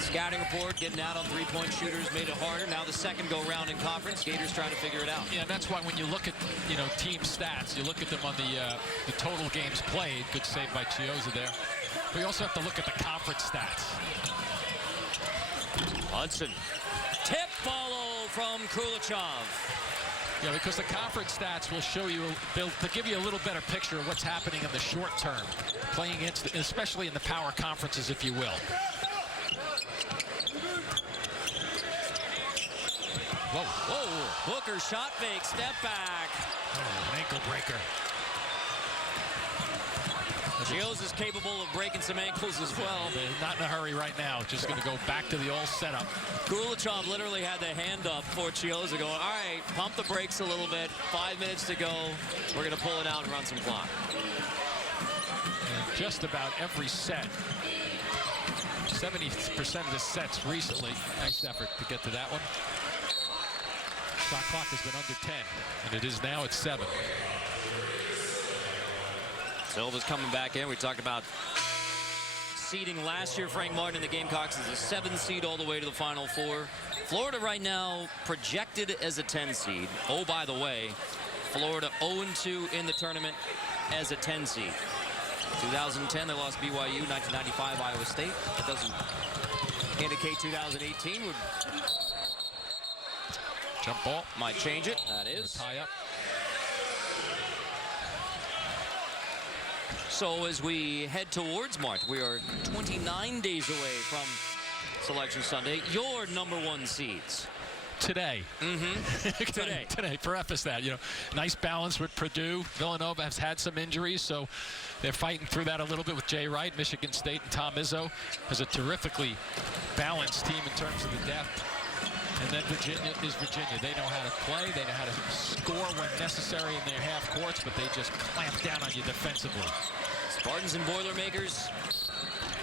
scouting report, getting out on three-point shooters, made it harder. Now the second go-round in conference, Gators trying to figure it out. Yeah, and that's why when you look at, team stats, you look at them on the total games played. Good save by Chiozza there. But you also have to look at the conference stats. Hudson. Tip follow from Kulichov. Yeah, because the conference stats will show you, they'll give you a little better picture of what's happening in the short term, playing against, especially in the power conferences, if you will. Whoa, whoa. Booker shot fake, step back. Oh, an ankle breaker. Chiozza is capable of breaking some ankles as well. They're not in a hurry right now. Just going to go back to the old setup. Kulachov literally had the hand up for Chiozza going, all right, pump the brakes a little bit. 5 minutes to go. We're going to pull it out and run some clock. And just about every set, 70% of the sets recently. Nice effort to get to that one. Shot clock has been under 10, and it is now at 7. Silva's coming back in. We talked about seeding last year. Frank Martin in the Gamecocks is a 7 seed all the way to the Final Four. Florida right now projected as a 10 seed. Oh, by the way, Florida 0-2 in the tournament as a 10 seed. 2010, they lost BYU. 1995, Iowa State. That doesn't indicate 2018 would... Jump ball. Might change it. That is. Tie up. So as we head towards March, we are 29 days away from Selection Sunday. Your #1 seeds. Today. Mm-hmm. Today. Preface that, you know, nice balance with Purdue. Villanova has had some injuries, so they're fighting through that a little bit with Jay Wright. Michigan State and Tom Izzo has a terrifically balanced team in terms of the depth. And then Virginia is Virginia. They know how to play. They know how to score when necessary in their half courts, but they just clamp down on you defensively. Spartans and Boilermakers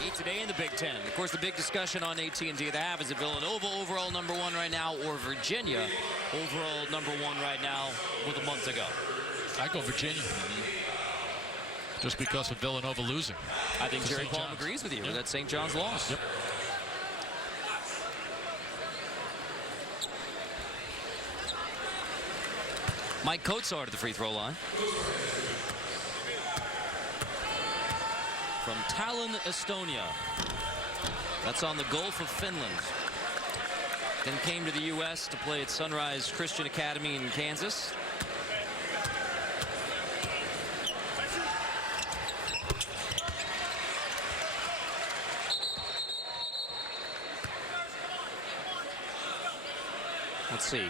meet today in the Big Ten. Of course, the big discussion on AT&T at the half is it Villanova overall #1 right now or Virginia overall #1 right now with a month to go? I go Virginia. Just because of Villanova losing. I think Jerry Palm agrees with you with that St. John's loss. Yep. Mike Kotsar at the free throw line. From Tallinn, Estonia. That's on the Gulf of Finland. Then came to the U.S. to play at Sunrise Christian Academy in Kansas. Let's see.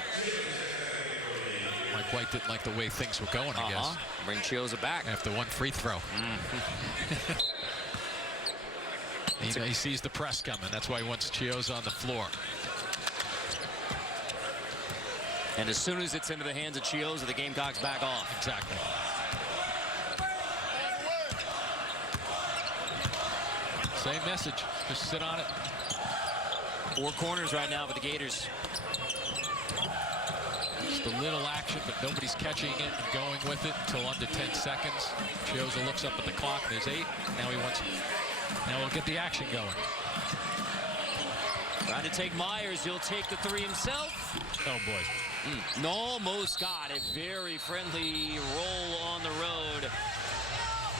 Mike White didn't like the way things were going, I guess. Bring Chiozza back. After one free throw. He sees the press coming. That's why he wants Chiozza on the floor. And as soon as it's into the hands of Chiozza, the Gamecocks back off. Exactly. Same message. Just sit on it. 4 corners right now for the Gators. Just a little action, but nobody's catching it and going with it until under 10 seconds. Chiozza looks up at the clock. There's 8. Now we'll get the action going. Trying to take Myers. He'll take the 3 himself. Oh, boy. Almost got a very friendly roll on the road.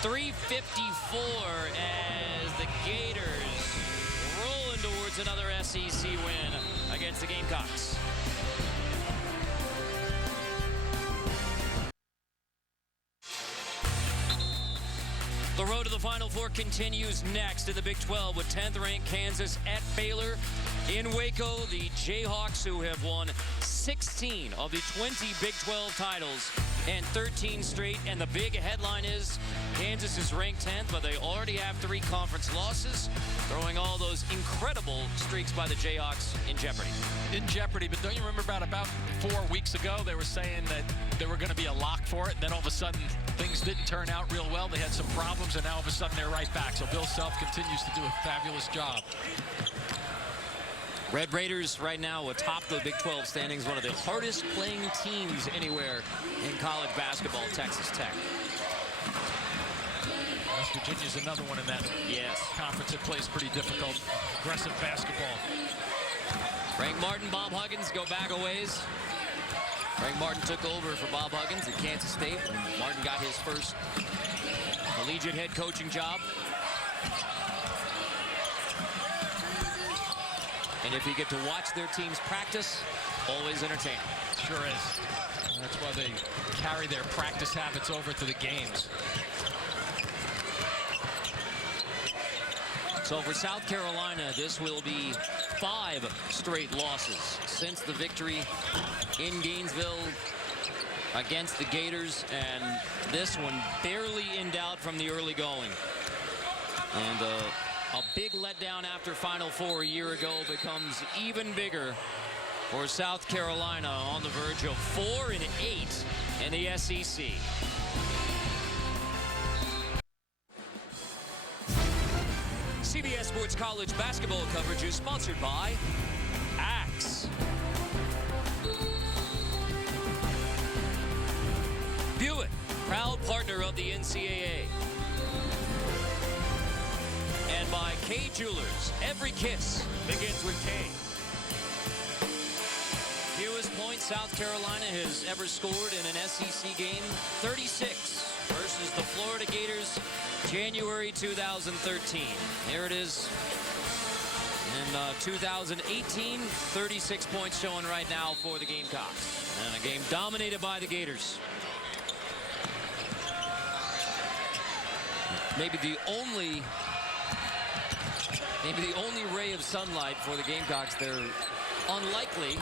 3:54 as the Gators rolling towards another SEC win against the Gamecocks. The road to the Final Four continues next in the Big 12 with 10th-ranked Kansas at Baylor. In Waco, the Jayhawks, who have won 16 of the 20 Big 12 titles and 13 straight. And the big headline is Kansas is ranked 10th, but they already have 3 conference losses, throwing all those incredible streaks by the Jayhawks in jeopardy. In jeopardy, but don't you remember about 4 weeks ago, they were saying that there were going to be a lock for it, and then all of a sudden things didn't turn out real well. They had some problems, and now all of a sudden they're right back. So Bill Self continues to do a fabulous job. Red Raiders right now atop the Big 12 standings, one of the hardest playing teams anywhere in college basketball, Texas Tech. West Virginia's another one in that conference that plays pretty difficult, aggressive basketball. Frank Martin, Bob Huggins go back a ways. Frank Martin took over for Bob Huggins at Kansas State. Martin got his first collegiate head coaching job. And if you get to watch their teams practice, always entertaining. Sure is. And that's why they carry their practice habits over to the games. So for South Carolina, this will be 5 straight losses since the victory in Gainesville against the Gators, and this one barely in doubt from the early going. And a big letdown after Final Four a year ago becomes even bigger for South Carolina, on the verge of 4-8 in the SEC. CBS Sports College basketball coverage is sponsored by Axe, Buick, proud partner of the NCAA, and by Kay Jewelers. Every kiss begins with Kay. Fewest points South Carolina has ever scored in an SEC game, 36 versus the Florida Gators, January 2013. Here it is in 2018, 36 points showing right now for the Gamecocks. And a game dominated by the Gators. Maybe the only ray of sunlight for the Gamecocks. They're unlikely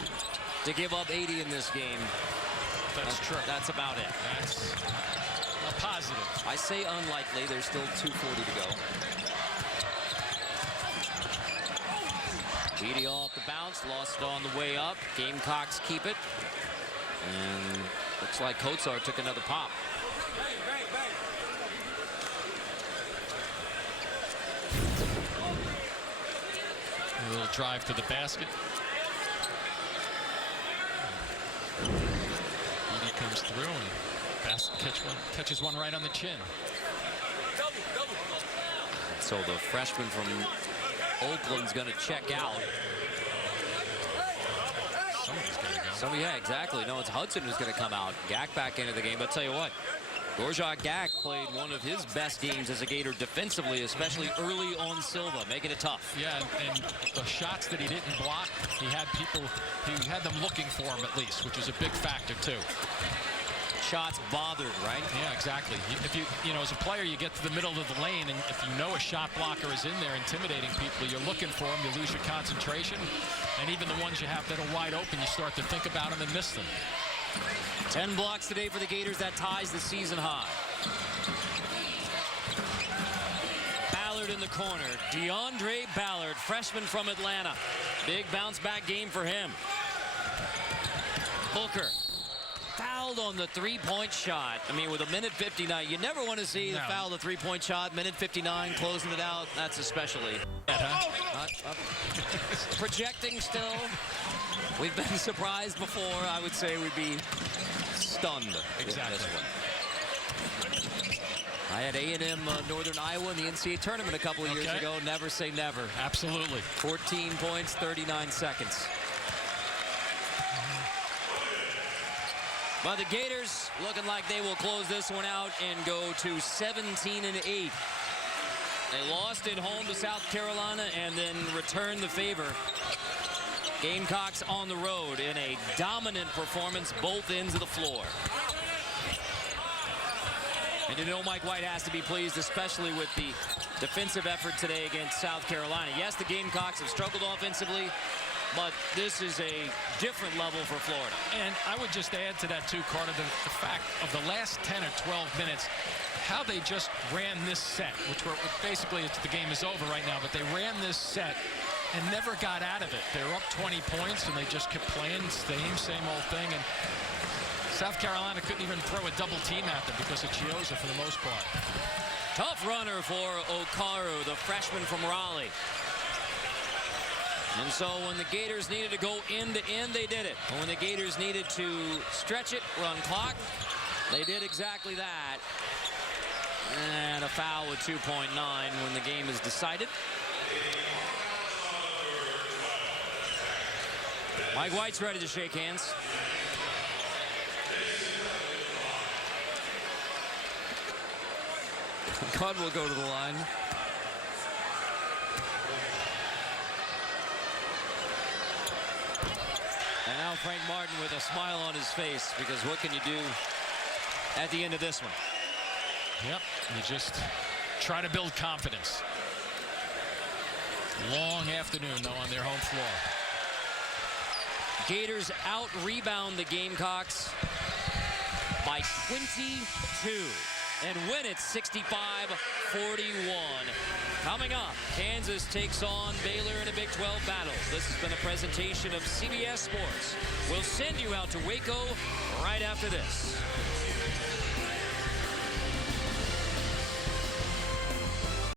to give up 80 in this game. That's true. That's about it. That's a positive. I say unlikely. There's still 2:40 to go. Edey off the bounce, lost it on the way up. Gamecocks keep it. And looks like Kotsar took another pop. A little drive to the basket. Edey comes through and catches one right on the chin. So the freshman from Oakland's going to check out. Somebody's going to go. Yeah, exactly. No, it's Hudson who's going to come out. Gak back into the game. But I'll tell you what, Gorjak Gak played one of his best games as a Gator defensively, especially early on Silva, making it tough. Yeah, and the shots that he didn't block, he had them looking for him at least, which is a big factor too. Shots bothered, right? Yeah, exactly. If you know, as a player, you get to the middle of the lane, and if you know a shot blocker is in there intimidating people, you're looking for them, you lose your concentration, and even the ones you have that are wide open, you start to think about them and miss them. 10 blocks today for the Gators. That ties the season high. Ballard in the corner. DeAndre Ballard, freshman from Atlanta. Big bounce back game for him. Booker fouled on the three-point shot. I mean, with a minute 59, you never want to see the foul, the three-point shot. Minute 59, closing it out. That's especially. Projecting still. We've been surprised before. I would say we'd be stunned. Exactly. This one. I had A&M Northern Iowa in the NCAA tournament a couple of years ago. Never say never. Absolutely. 14 points, 39 seconds. But the Gators looking like they will close this one out and go to 17-8. They lost at home to South Carolina and then returned the favor. Gamecocks on the road in a dominant performance, both ends of the floor. And you know Mike White has to be pleased, especially with the defensive effort today against South Carolina. Yes, the Gamecocks have struggled offensively, but this is a different level for Florida. And I would just add to that too, Carter, the fact of the last 10 or 12 minutes, how they just ran this set, which were basically the game is over right now, but they ran this set and never got out of it. They were up 20 points and they just kept playing same old thing. And South Carolina couldn't even throw a double team at them because of Chiozza for the most part. Tough runner for Okaru, the freshman from Raleigh. And so when the Gators needed to go end to end, they did it. And when the Gators needed to stretch it, run clock, they did exactly that. And a foul with 2.9 when the game is decided. Mike White's ready to shake hands. Gunn will go to the line. And now Frank Martin with a smile on his face, because what can you do at the end of this one? Yep, you just try to build confidence. Long afternoon, though, on their home floor. Gators out-rebound the Gamecocks by 22 and win it 65-41. Coming up, Kansas takes on Baylor in a Big 12 battle. This has been a presentation of CBS Sports. We'll send you out to Waco right after this.